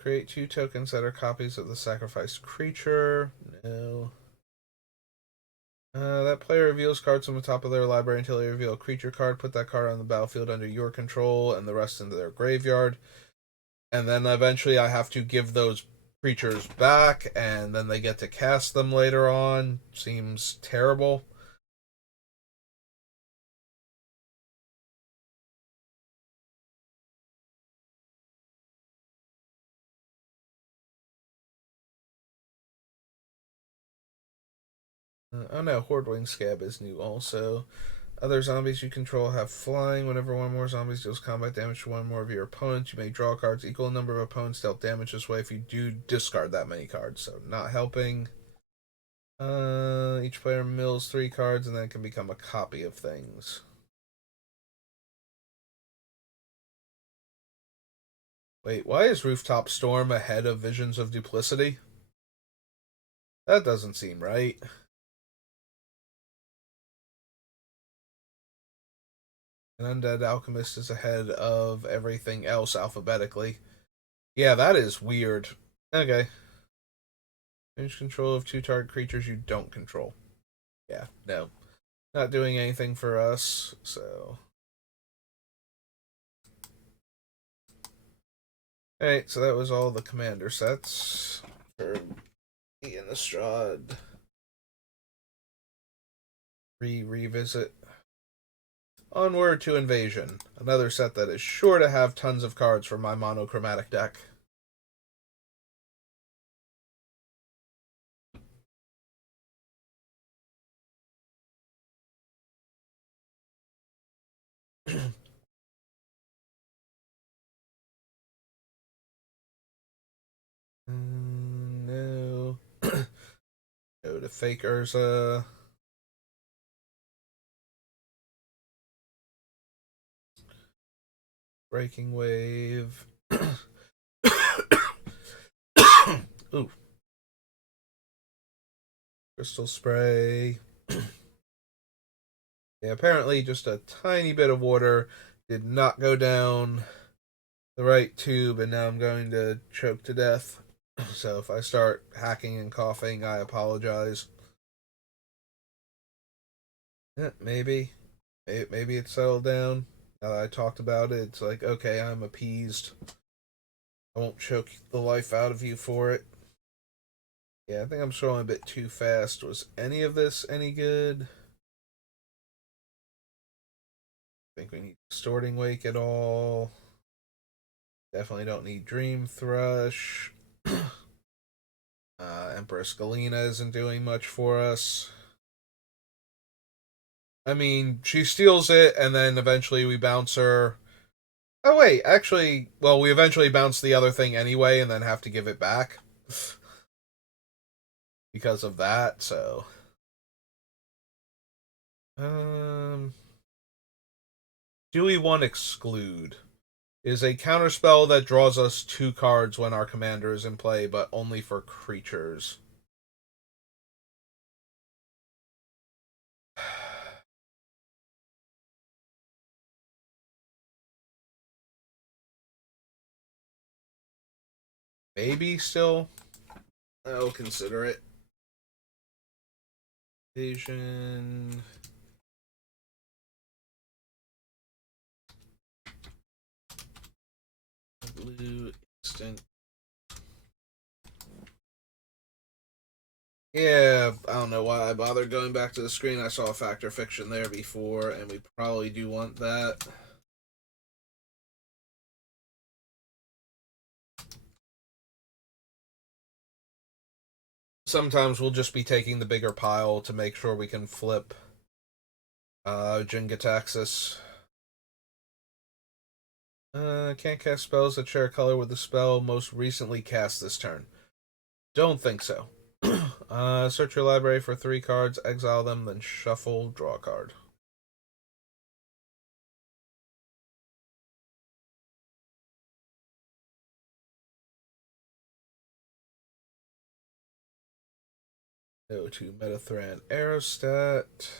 Create 2 tokens that are copies of the sacrificed creature. No. That player reveals cards from the top of their library until they reveal a creature card. Put that card on the battlefield under your control and the rest into their graveyard. And then eventually I have to give those creatures back, and then they get to cast them later on. Seems terrible. Oh no, Hordewing Scab is new also. Other zombies you control have flying. Whenever one more zombies deals combat damage to one more of your opponents, you may draw cards equal number of opponents dealt damage this way if you do discard that many cards. So not helping. Each player mills 3 cards and then it can become a copy of things. Wait, why is Rooftop Storm ahead of Visions of Duplicity? That doesn't seem right. An Undead Alchemist is ahead of everything else alphabetically. Yeah, that is weird. Okay. Change control of 2 target creatures you don't control. Yeah, no. Not doing anything for us, so. Alright, so that was all the commander sets for Ian Estrad. Revisit. Onward to Invasion, another set that is sure to have tons of cards for my monochromatic deck. No. Go to Fake Urza. Breaking Wave. Ooh. Crystal Spray. Yeah, apparently just a tiny bit of water did not go down the right tube, and now I'm going to choke to death. So if I start hacking and coughing, I apologize. Maybe. Maybe it's settled down. Now that I talked about it, it's like, okay, I'm appeased. I won't choke the life out of you for it. Yeah, I think I'm scrolling a bit too fast. Was any of this any good? Think we need Distorting Wake at all? Definitely don't need Dream Thrush. Empress Galena isn't doing much for us. I mean, she steals it, and then eventually we bounce her. Oh, wait, actually, well, we eventually bounce the other thing anyway, and then have to give it back. Because of that, so. Do we want Exclude? Is a counterspell that draws us 2 cards when our commander is in play, but only for creatures. Maybe still. I'll consider it. Vision. Blue instant. Yeah, I don't know why I bothered going back to the screen. I saw a Fact or Fiction there before, and we probably do want that. sometimes we'll just be taking the bigger pile to make sure we can flip Jin-Gitaxias. Can't cast spells that share color with the spell most recently cast this turn. Don't think so. Search your library for 3 cards, exile them, then shuffle, draw a card. Go to Metathran Aerostat.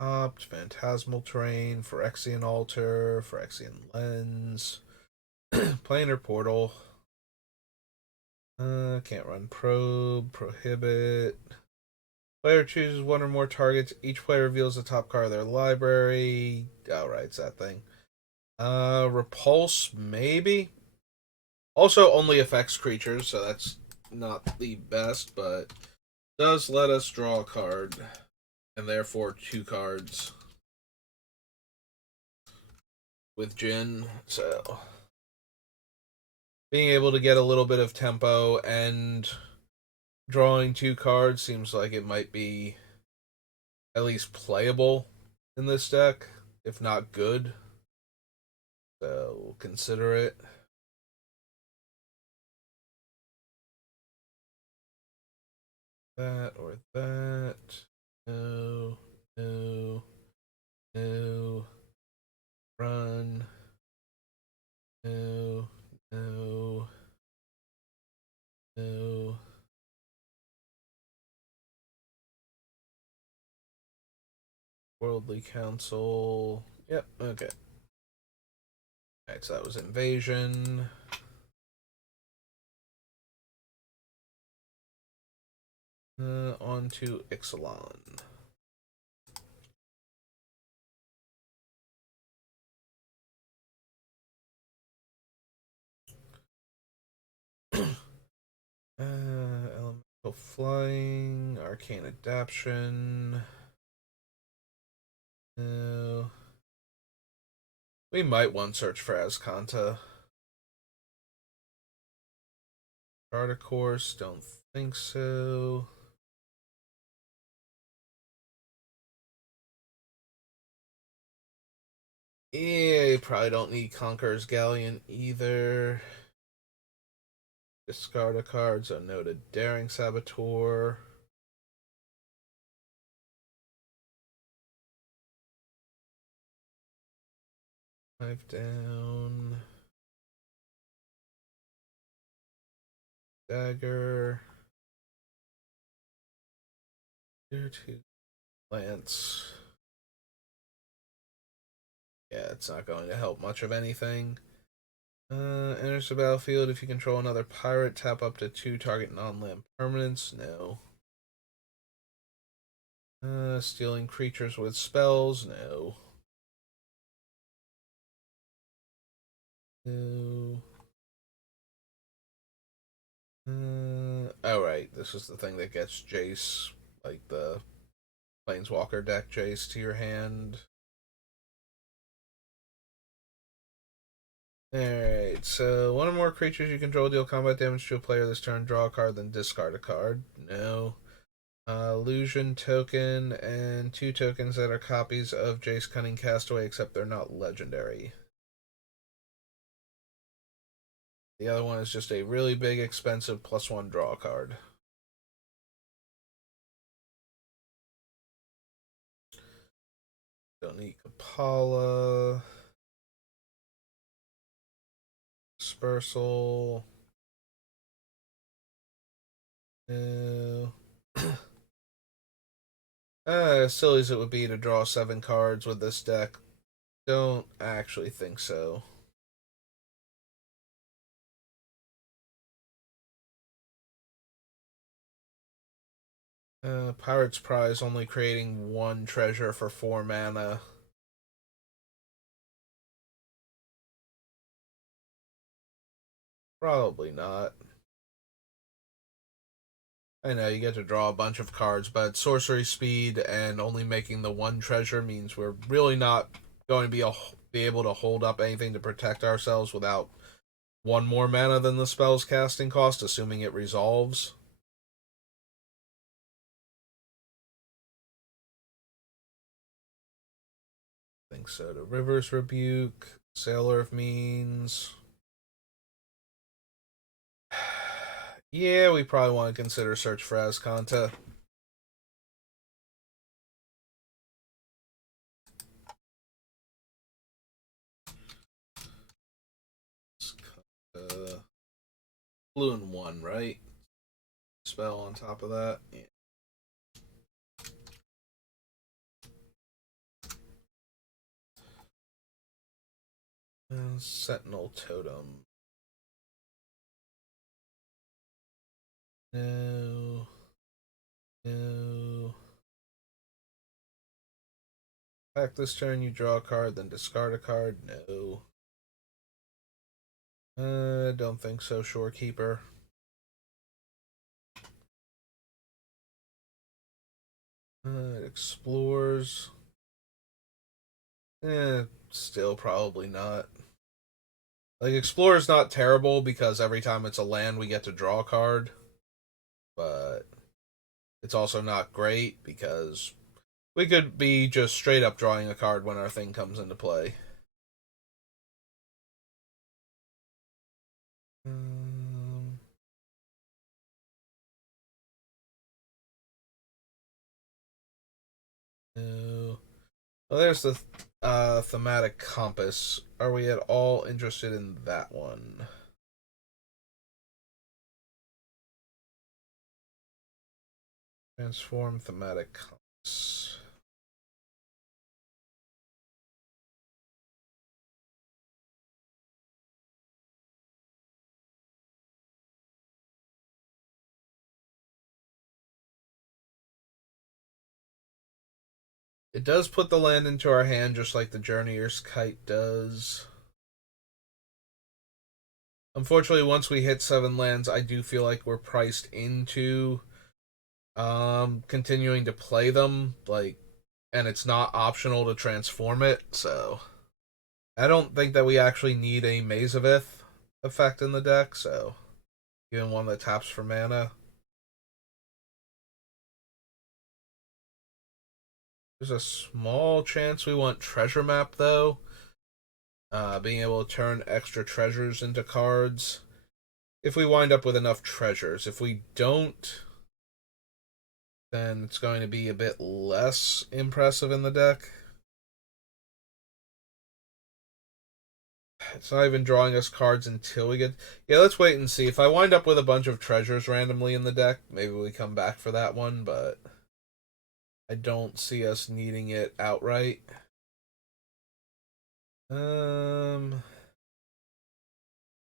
Opt, Phantasmal Terrain, Phyrexian Altar, Phyrexian Lens, Planar Portal. Can't run Probe, Prohibit. Player chooses one or more targets. Each player reveals the top card of their library. Oh, right, it's that thing. Repulse, maybe? Also, only affects creatures, so that's not the best, but does let us draw a card, and therefore 2 cards with Jin, so being able to get a little bit of tempo and drawing 2 cards seems like it might be at least playable in this deck, if not good. So we'll consider it. That or that. No, no, no. Run. No, no, no. Worldly Council. Yep, okay. Alright, so that was Invasion. On to Ixalan. Elemental Flying, Arcane Adaption. No. We might want search for Azcanta. Chart a course, don't think so. Yeah, you probably don't need Conqueror's Galleon either. Discard a card, so no to Daring Saboteur. Five down. Dagger. Here to Lance. Yeah, it's not going to help much of anything. Enters the battlefield. If you control another pirate, tap up to 2 target non-land permanents. No. Stealing creatures with spells. No. No. Oh, right. This is the thing that gets Jace, like the Planeswalker deck Jace, to your hand. Alright, so one or more creatures you control deal combat damage to a player this turn, draw a card, then discard a card. No. Illusion token, and 2 tokens that are copies of Jace Cunning Castaway, except they're not legendary. The other one is just a really big, expensive +1 draw card. Don't need Kapala. Dispersal. No. Silly as it would be to draw 7 cards with this deck, don't actually think so. Pirate's Prize only creating 1 treasure for 4 mana. Probably not. I know you get to draw a bunch of cards, but sorcery speed and only making the 1 treasure means we're really not going to be able to hold up anything to protect ourselves without one more mana than the spell's casting cost, assuming it resolves. I think so. To River's Rebuke, Sailor of Means. Yeah, we probably want to consider Search for Azcanta. Blue and 1, right? Spell on top of that. Yeah. Sentinel Totem. No. No. Back this turn, you draw a card, then discard a card. No. Don't think so, Shorekeeper. It explores. Still probably not. Like, Explorer's not terrible because every time it's a land we get to draw a card. But it's also not great because we could be just straight up drawing a card when our thing comes into play. No. Well, there's the thematic compass. Are we at all interested in that one? Transform thematic compass. It does put the land into our hand just like the Journeyer's Kite does. Unfortunately, once we hit 7 lands, I do feel like we're priced into continuing to play them, like, and it's not optional to transform it, so I don't think that we actually need a Maze of Ith effect in the deck, so even one that taps for mana. There's a small chance we want Treasure Map, though. Being able to turn extra treasures into cards. If we wind up with enough treasures. If we don't, then it's going to be a bit less impressive in the deck. It's not even drawing us cards until we get... Yeah, let's wait and see. If I wind up with a bunch of treasures randomly in the deck, maybe we come back for that one, but I don't see us needing it outright.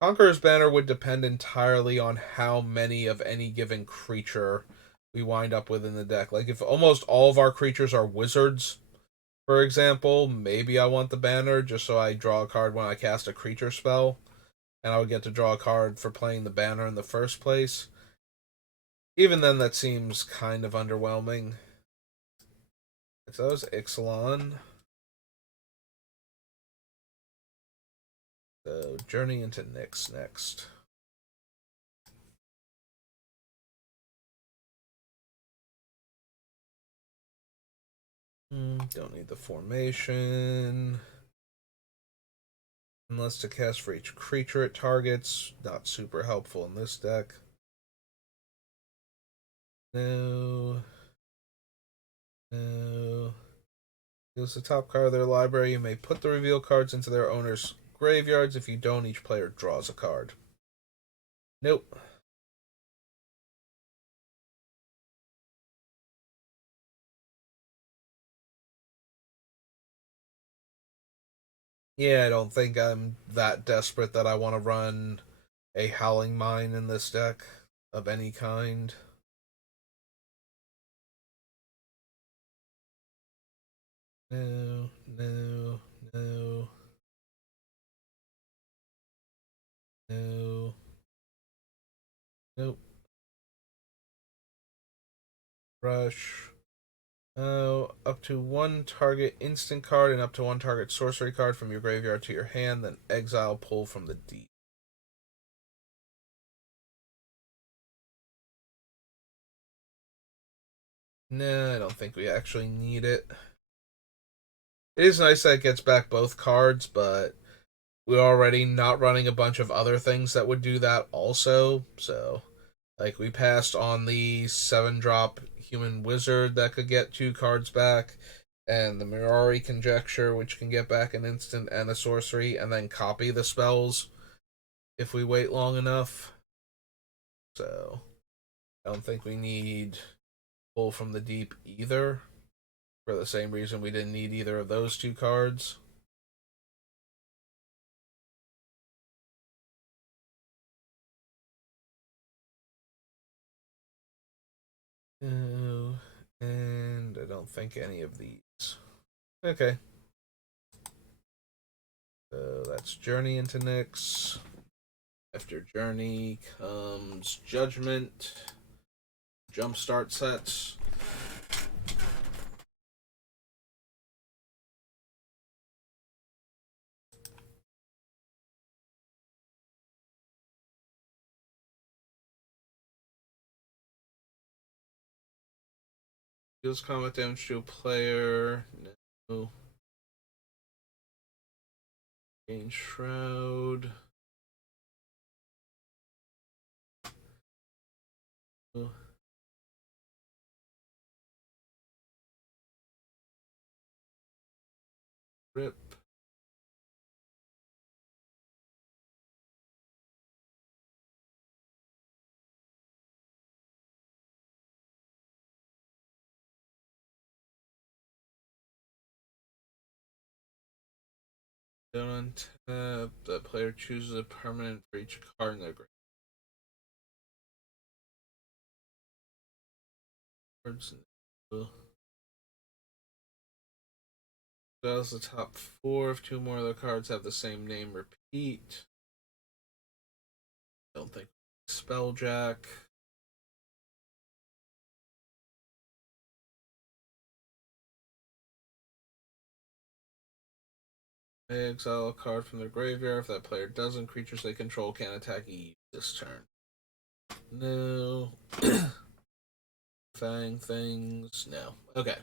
Conqueror's Banner would depend entirely on how many of any given creature we wind up with in the deck. Like, if almost all of our creatures are wizards, for example, maybe I want the banner just so I draw a card when I cast a creature spell, and I would get to draw a card for playing the banner in the first place. Even then, that seems kind of underwhelming. So that was Ixalan. So, Journey into Nyx next. Don't need the formation. Unless to cast for each creature it targets. Not super helpful in this deck. No. No. Use the top card of their library. You may put the reveal cards into their owner's graveyards. If you don't, each player draws a card. Nope. Yeah, I don't think I'm that desperate that I want to run a Howling Mine in this deck of any kind. No, no, no, no, nope. Rush. Up to one target instant card and up to one target sorcery card from your graveyard to your hand, then exile pull from the deep. Nah, I don't think we actually need it. It is nice that it gets back both cards, but we're already not running a bunch of other things that would do that also, so like we passed on the 7-drop human wizard that could get 2 cards back, and the Mirari conjecture, which can get back an instant and a sorcery, and then copy the spells if we wait long enough. So I don't think we need pull from the deep either, for the same reason we didn't need either of those 2 cards. And I don't think any of these. Okay. So that's Journey into Nyx. After Journey comes Judgment, Jumpstart sets. Deals combat damage to a player. No. Gain Shroud. No. Rip. Don't untap. The player chooses a permanent for each card in their graveyards. Spells the top 4. If 2 more of the cards have the same name, repeat. Don't think Spelljack. They exile a card from their graveyard. If that player doesn't, creatures they control can't attack Eve this turn. No. Fang things. No. Okay.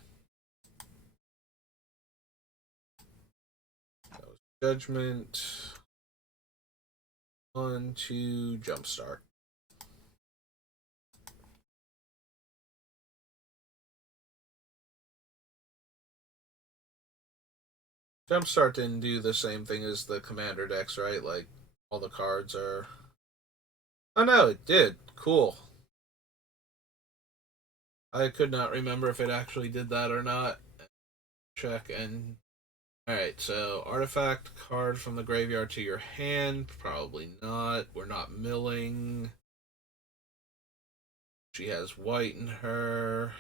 That was Judgment. On to Jumpstart. Jumpstart didn't do the same thing as the Commander decks, right? Like, all the cards are. Oh no, it did. Cool. I could not remember if it actually did that or not. Check and. Alright, so artifact card from the graveyard to your hand. Probably not. We're not milling. She has white in her.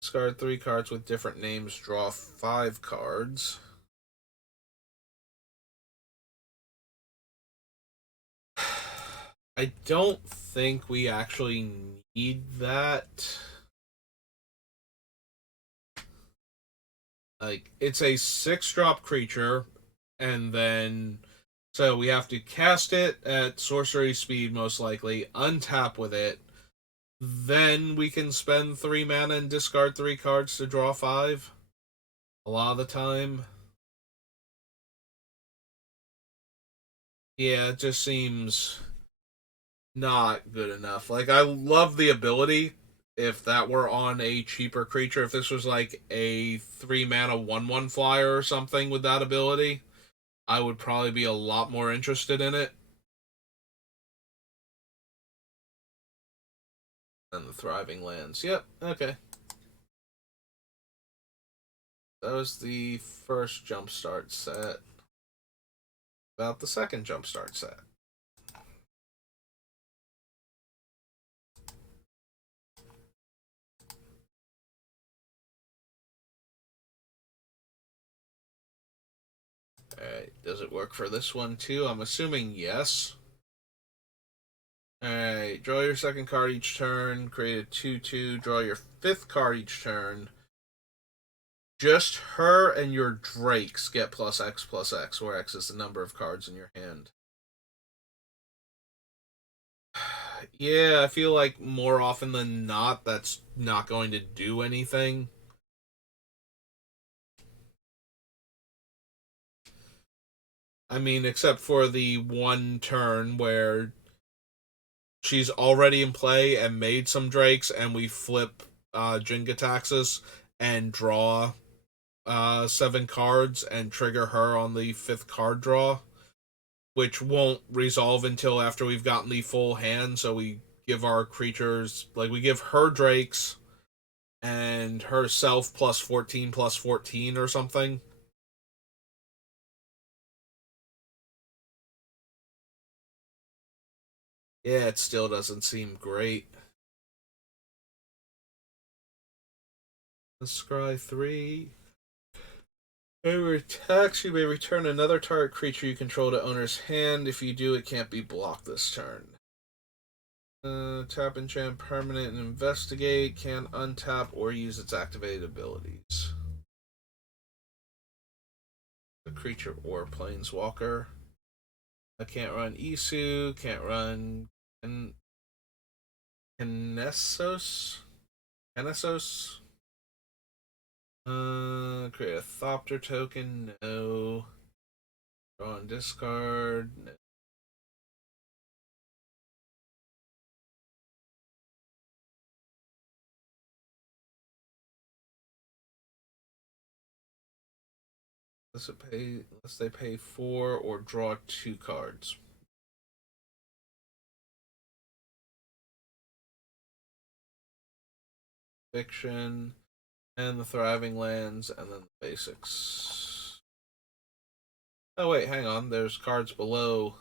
Discard 3 cards with different names. Draw 5 cards. I don't think we actually need that. Like, it's a 6-drop creature, and then. So we have to cast it at sorcery speed, most likely, untap with it. Then we can spend 3 mana and discard 3 cards to draw 5. A lot of the time. Yeah, it just seems not good enough. Like, I love the ability if that were on a cheaper creature. If this was like a 3 mana 1/1 flyer or something with that ability, I would probably be a lot more interested in it than the Thriving Lands. Yep, okay. That was the first Jumpstart set. About the second Jumpstart set. Alright, does it work for this one too? I'm assuming yes. Alright, draw your second card each turn, create a 2/2, draw your fifth card each turn. Just her and your drakes get +X, where X is the number of cards in your hand. Yeah, I feel like more often than not, that's not going to do anything. I mean, except for the one turn where she's already in play and made some drakes, and we flip Jin-Gitaxias and draw 7 cards and trigger her on the fifth card draw, which won't resolve until after we've gotten the full hand. So we give our creatures, like, we give her drakes and herself +14 or something. Yeah, it still doesn't seem great. The Scry 3. Every attacks, you may return another target creature you control to owner's hand. If you do, it can't be blocked this turn. Tap enchant permanent and investigate. Can untap or use its activated abilities. A creature or planeswalker. I can't run Isu. Can't run Kinesos. Kinesos. Create a Thopter token. No. Draw and discard. No. Unless they pay 4 or draw 2 cards. Fiction, and the Thriving Lands, and then the basics. Oh wait, hang on. There's cards below.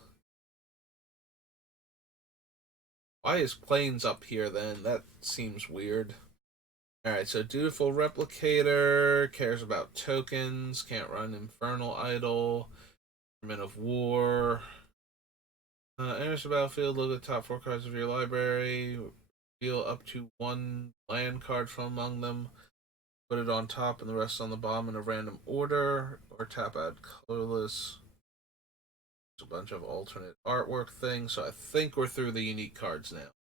Why is Plains up here then? That seems weird. Alright, so Dutiful Replicator cares about tokens, can't run Infernal Idol, Men of War. Enters the battlefield, look at the top 4 cards of your library, deal up to 1 land card from among them, put it on top and the rest on the bottom in a random order, or tap add colorless. There's a bunch of alternate artwork things, so I think we're through the unique cards now.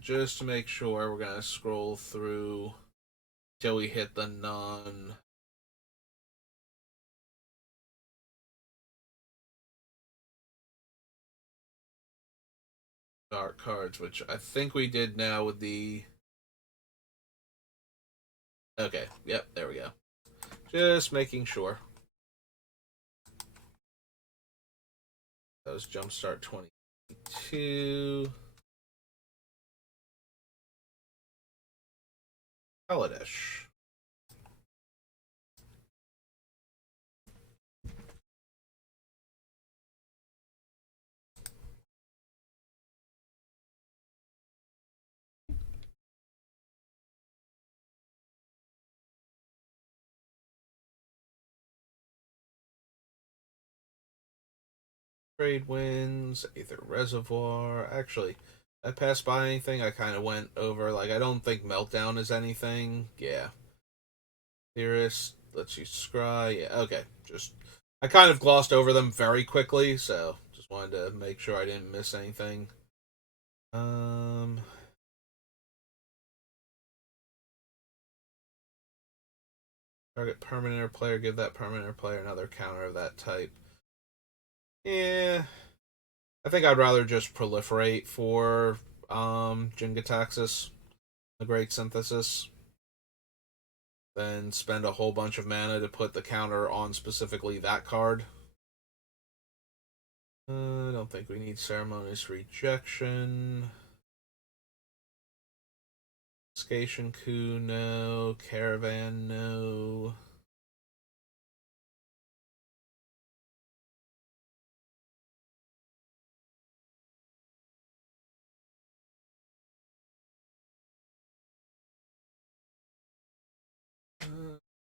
Just to make sure, we're going to scroll through till we hit the non dark cards, which I think we did now with the. Okay, yep, there we go. Just making sure. That was Jumpstart 22. Kaladesh. Trade Winds, Aether Reservoir. Actually, I passed by anything I kind of went over. Like, I don't think Meltdown is anything. Yeah. Theorist lets you scry. Yeah, okay. Just I kind of glossed over them very quickly, so just wanted to make sure I didn't miss anything. Um Target permanent or player, give that permanent or player another counter of that type. Yeah. I think I'd rather just proliferate for Jin-Gitaxias, the Great Synthesis, than spend a whole bunch of mana to put the counter on specifically that card. I don't think we need Ceremonious Rejection. Scation Coup, no. Caravan, no.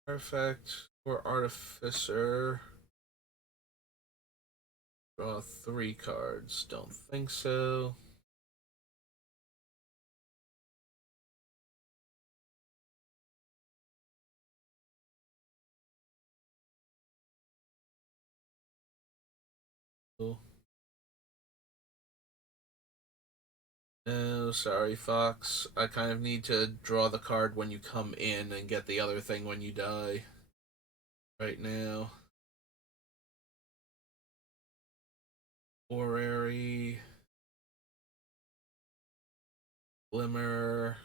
Perfect. Or Artificer. Draw 3 cards. Don't think so. No, sorry, Fox. I kind of need to draw the card when you come in and get the other thing when you die. Right now. Orrery. Glimmer.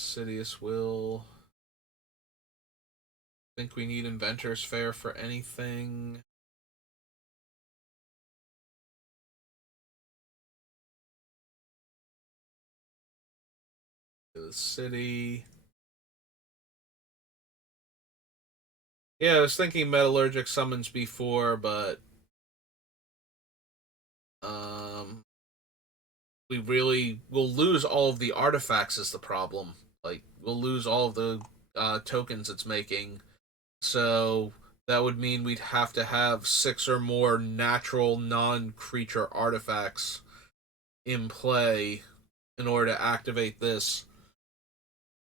Sidious Will. Think we need Inventor's Fair for anything. The city. Yeah, I was thinking Metallurgic summons before, but we really will lose all of the artifacts is the problem. Like we'll lose all of the tokens it's making. So that would mean we'd have to have 6 or more natural non-creature artifacts in play in order to activate this.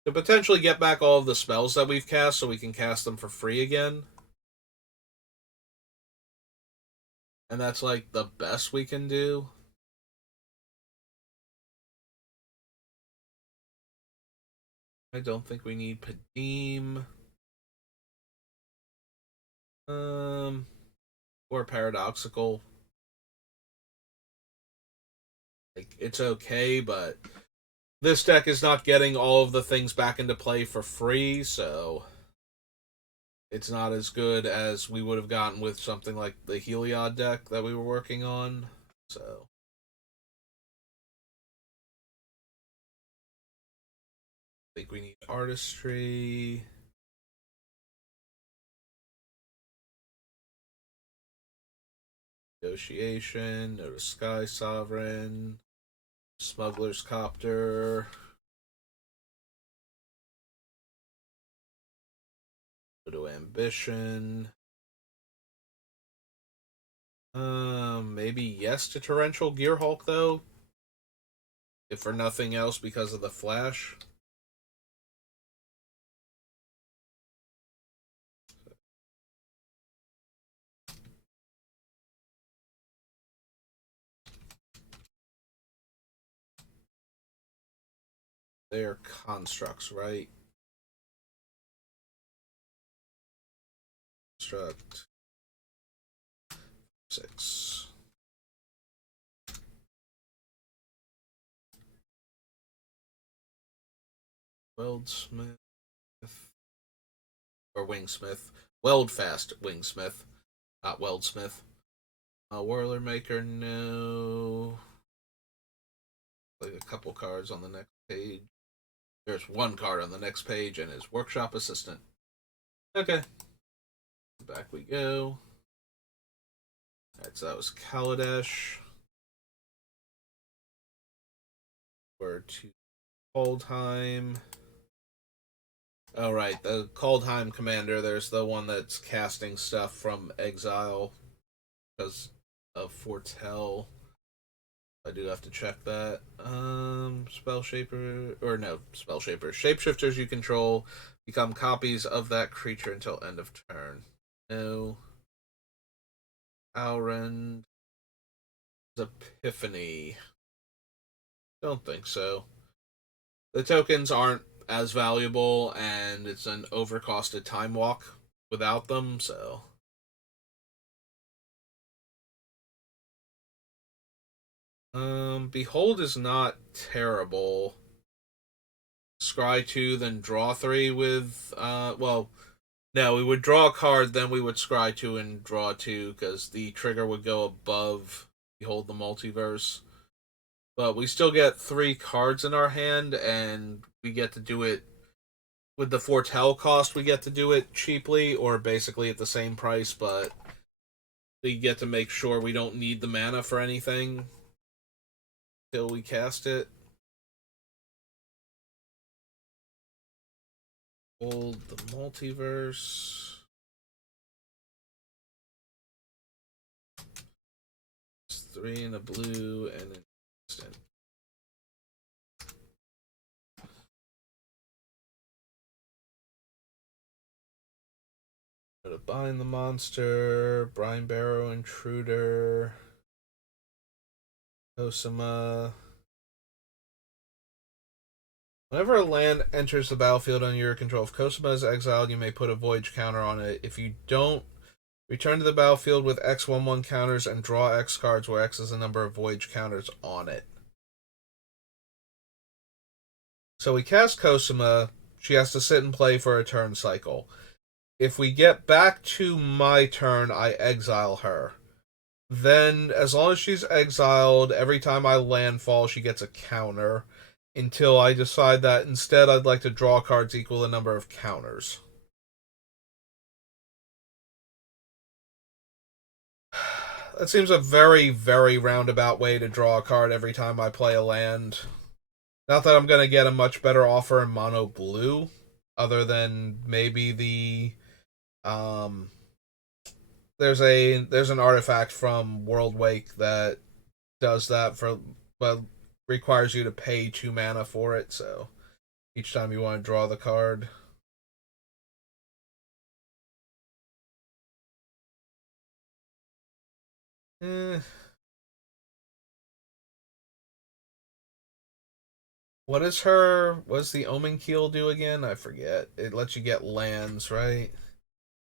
To potentially get back all of the spells that we've cast so we can cast them for free again. And that's like the best we can do. I don't think we need Padim. Or Paradoxical. Like, it's okay, but this deck is not getting all of the things back into play for free, so it's not as good as we would have gotten with something like the Heliod deck that we were working on. So I think we need Artistry. Negotiation, Notice Sky Sovereign, Smuggler's Copter, go to Ambition. Maybe yes to Torrential Gearhulk though, if for nothing else because of the flash. They're constructs, right? Construct 6. Weldsmith or Wingsmith. Weldfast Wingsmith, not Weldsmith. Whirler Maker, no. Like a couple cards on the next page. There's one card on the next page and his Workshop Assistant. Okay. Back we go. Alright, so that was Kaladesh. We're to Kaldheim. Oh, right, the Kaldheim commander, there's the one that's casting stuff from exile because of Foretell. I do have to check that. Spell Shaper, or no, Spell Shaper. Shapeshifters you control become copies of that creature until end of turn. No. Alrend. Epiphany. Don't think so. The tokens aren't as valuable, and it's an overcosted time walk without them, so. Behold is not terrible. Scry 2, then draw 3 with, well, no, we would draw a card, then we would scry 2 and draw 2, because the trigger would go above Behold the Multiverse. But we still get 3 cards in our hand, and we get to do it with the Foretell cost, we get to do it cheaply, or basically at the same price, but we get to make sure we don't need the mana for anything till we cast it. Hold the Multiverse. 3 and a blue and an instant. To bind the monster, Brine Barrow Intruder, Osama. Whenever a land enters the battlefield under your control, if Kosama is exiled, you may put a voyage counter on it. If you don't, return to the battlefield with X11 counters and draw X cards, where X is the number of voyage counters on it. So we cast Kosama. She has to sit and play for a turn cycle. If we get back to my turn, I exile her. Then, as long as she's exiled, every time I landfall, she gets a counter. Until I decide that instead I'd like to draw cards equal the number of counters. That seems a very, very roundabout way to draw a card every time I play a land. Not that I'm going to get a much better offer in mono blue, other than maybe the there's an artifact from World Wake that does that but requires you to pay 2 mana for it, so each time you want to draw the card. What does the Omen Keel do again? I forget. It lets you get lands, right?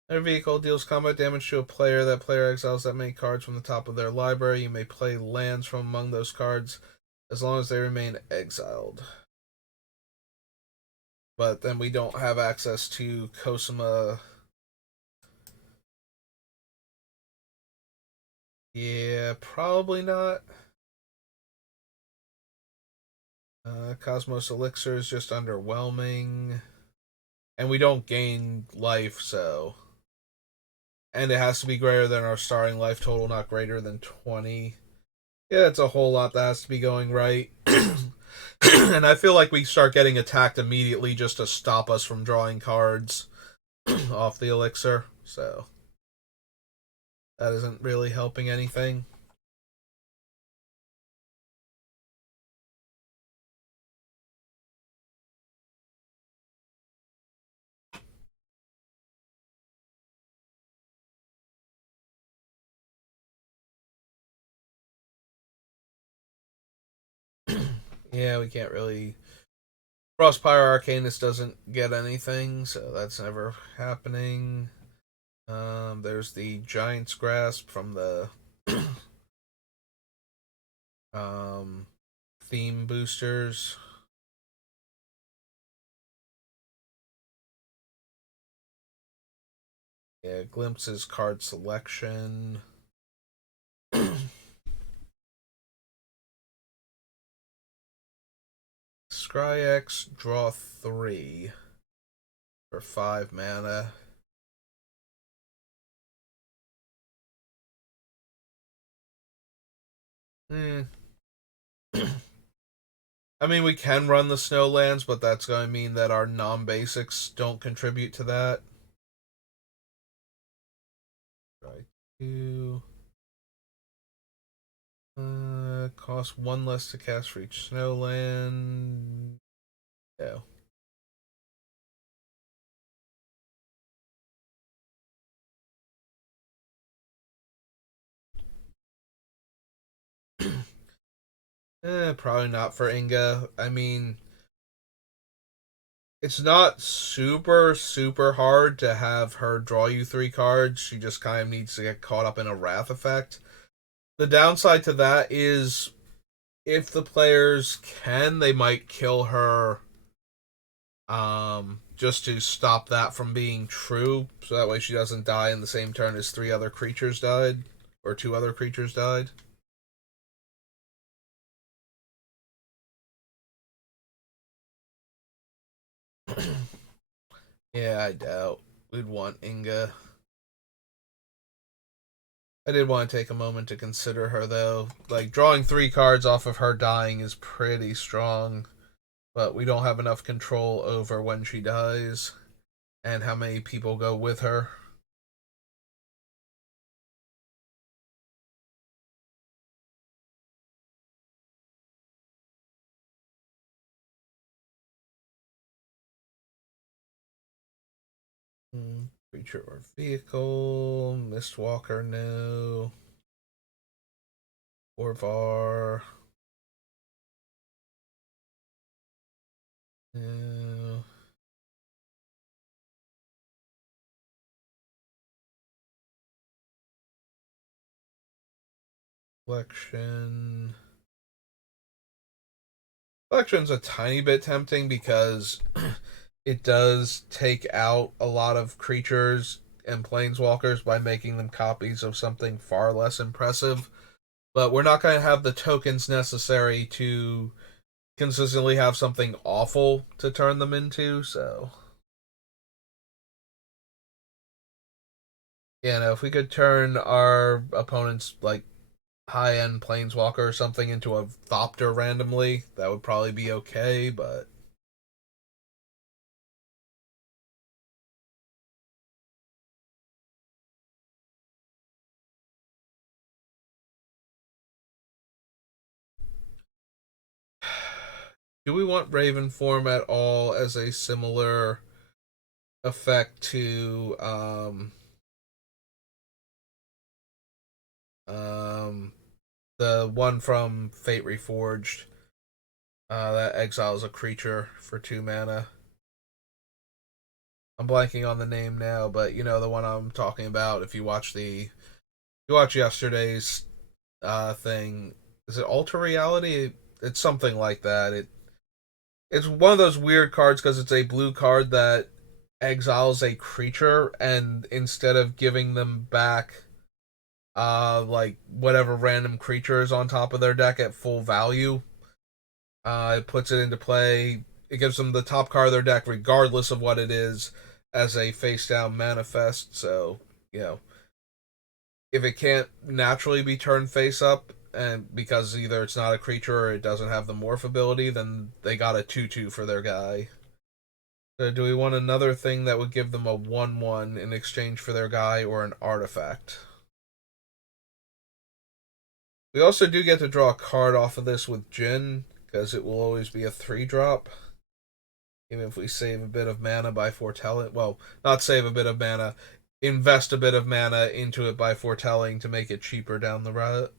Their vehicle deals combat damage to a player. That player exiles that many cards from the top of their library. You may play lands from among those cards as long as they remain exiled. But then we don't have access to Kosama. Yeah, probably not. Cosmos Elixir is just underwhelming. And we don't gain life, so. And it has to be greater than our starting life total, not greater than 20. Yeah, it's a whole lot that has to be going right. And I feel like we start getting attacked immediately just to stop us from drawing cards off the elixir. So that isn't really helping anything. Yeah, we can't really. Frostpire Arcanist doesn't get anything, so that's never happening. There's the Giant's Grasp from the theme boosters. Yeah, Glimpses card selection. Scryex, draw 3 for 5 mana. I mean, we can run the Snowlands, but that's going to mean that our non-basics don't contribute to that. Try 2. Cost 1 less to cast for each Snowland. No. Probably not for Inga. I mean, it's not super, super hard to have her draw you 3 cards. She just kind of needs to get caught up in a Wrath effect. The downside to that is if the players can, they might kill her just to stop that from being true, so that way she doesn't die in the same turn as 3 other creatures died, or 2 other creatures died. Yeah, I doubt we'd want Inga. I did want to take a moment to consider her, though. Like, drawing 3 cards off of her dying is pretty strong, but we don't have enough control over when she dies and how many people go with her. Creature or vehicle. Mistwalker, no. Orvar. No. Collection. Collection's a tiny bit tempting because it does take out a lot of creatures and planeswalkers by making them copies of something far less impressive. But we're not going to have the tokens necessary to consistently have something awful to turn them into, so. Yeah, no, if we could turn our opponent's, like, high end planeswalker or something into a Thopter randomly, that would probably be okay, but. Do we want Raven form at all as a similar effect to um the one from Fate Reforged that exiles a creature for 2 mana? I'm blanking on the name now, but you know the one I'm talking about. If you watch yesterday's thing, is it Alter Reality? It's something like that. It's one of those weird cards because it's a blue card that exiles a creature, and instead of giving them back like whatever random creature is on top of their deck at full value, it puts it into play. It gives them the top card of their deck regardless of what it is as a face down manifest. So, you know, if it can't naturally be turned face up, and because either it's not a creature or it doesn't have the morph ability, then they got a 2/2 for their guy. So do we want another thing that would give them a 1/1 in exchange for their guy, or an artifact? We also do get to draw a card off of this with Jin, because it will always be a 3-drop. Even if we save a bit of mana by foretelling. Well, not save a bit of mana, invest a bit of mana into it by foretelling to make it cheaper down the road.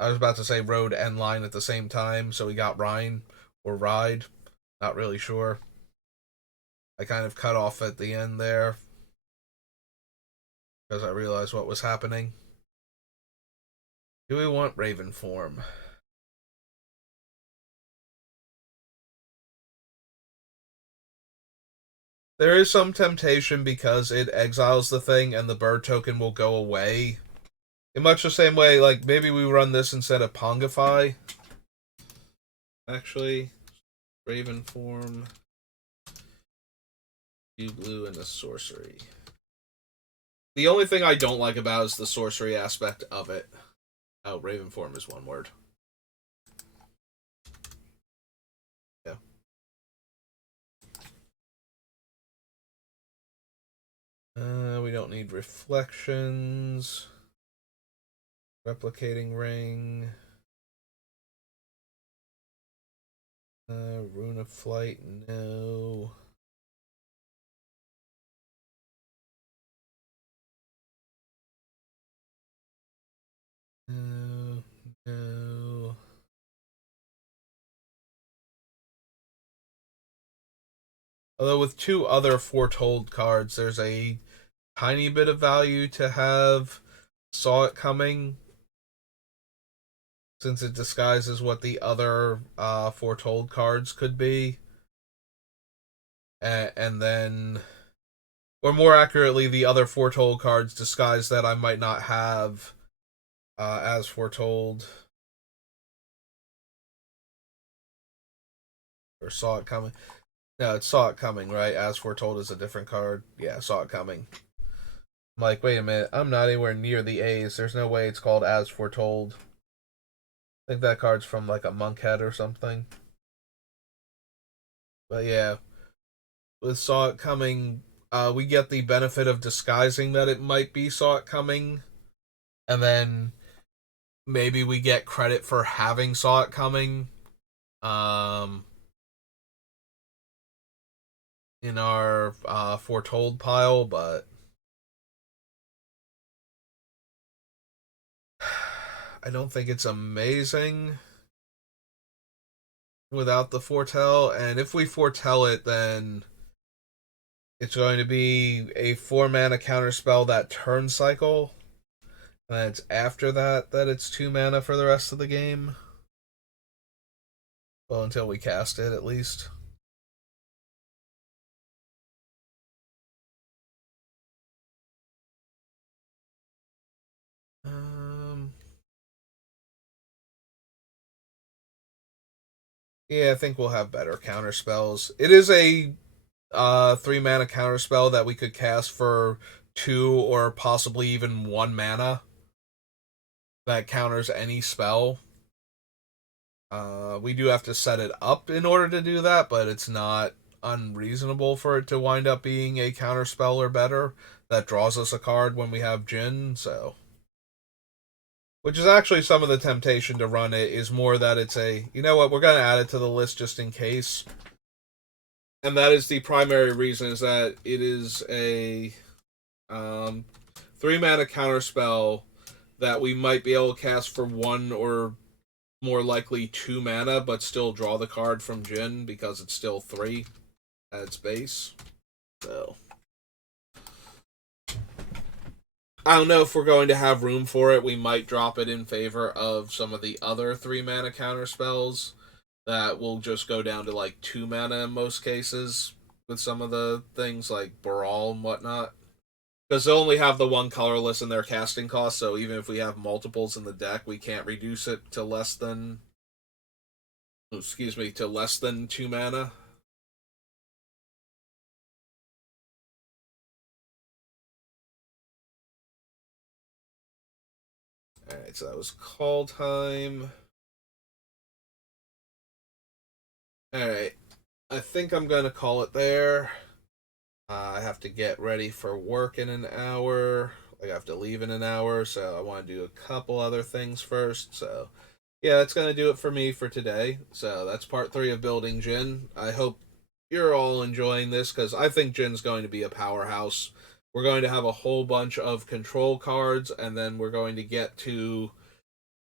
I was about to say road and line at the same time, so we got Rhine or Ride. Not really sure. I kind of cut off at the end there because I realized what was happening. Do we want Raven form? There is some temptation because it exiles the thing and the bird token will go away. In much the same way, like maybe we run this instead of Pongify. Actually, Raven form, 2 blue, and a sorcery. The only thing I don't like about it is the sorcery aspect of it. Oh, Raven form is one word. Yeah. We don't need reflections. Replicating ring. Rune of flight, no. No, no. Although with 2 other foretold cards, there's a tiny bit of value to have Saw It Coming, since it disguises what the other foretold cards could be. And then, or more accurately, the other foretold cards disguise that I might not have as foretold. Or Saw It Coming. No, it Saw It Coming, right? As Foretold is a different card. Yeah, Saw It Coming. I'm like, wait a minute, I'm not anywhere near the A's. There's no way it's called As Foretold. I think that card's from like a Monkhead or something. But yeah, with Saw It Coming, we get the benefit of disguising that it might be Saw It Coming, and then maybe we get credit for having Saw It Coming. Um, in our foretold pile, but I don't think it's amazing without the foretell. And if we foretell it, then it's going to be a 4 mana counterspell that turn cycle. And it's after that that it's 2 mana for the rest of the game. Well, until we cast it, at least. Um, yeah, I think we'll have better counter spells. It is a 3 mana counter spell that we could cast for 2 or possibly even 1 mana that counters any spell. We do have to set it up in order to do that, but it's not unreasonable for it to wind up being a counter spell or better that draws us a card when we have Jin. So, which is actually some of the temptation to run it is more that it's a, you know what, we're going to add it to the list just in case. And that is the primary reason, is that it is a 3 mana counter spell that we might be able to cast for 1 or more likely 2 mana, but still draw the card from Jin because it's still 3 at its base. So I don't know if we're going to have room for it. We might drop it in favor of some of the other 3 mana counter spells that will just go down to like 2 mana in most cases with some of the things like Baral and whatnot. Because they only have the one colorless in their casting cost, so even if we have multiples in the deck, we can't reduce it to less than, to less than 2 mana. Alright, so that was call time. Alright, I think I'm going to call it there. I have to get ready for work in an hour. I have to leave in an hour, so I want to do a couple other things first. So, yeah, that's going to do it for me for today. So, that's part 3 of building Jin. I hope you're all enjoying this because I think Jin's going to be a powerhouse. We're going to have a whole bunch of control cards, and then we're going to get to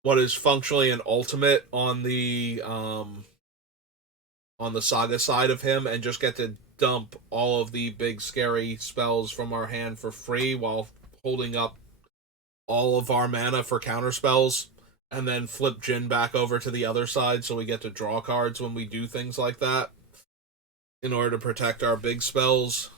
what is functionally an ultimate on the saga side of him, and just get to dump all of the big scary spells from our hand for free while holding up all of our mana for counter spells, and then flip Jin back over to the other side so we get to draw cards when we do things like that in order to protect our big spells.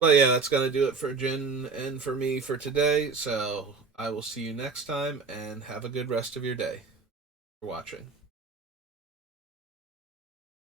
But yeah, that's going to do it for Jin and for me for today. So I will see you next time, and have a good rest of your day for watching.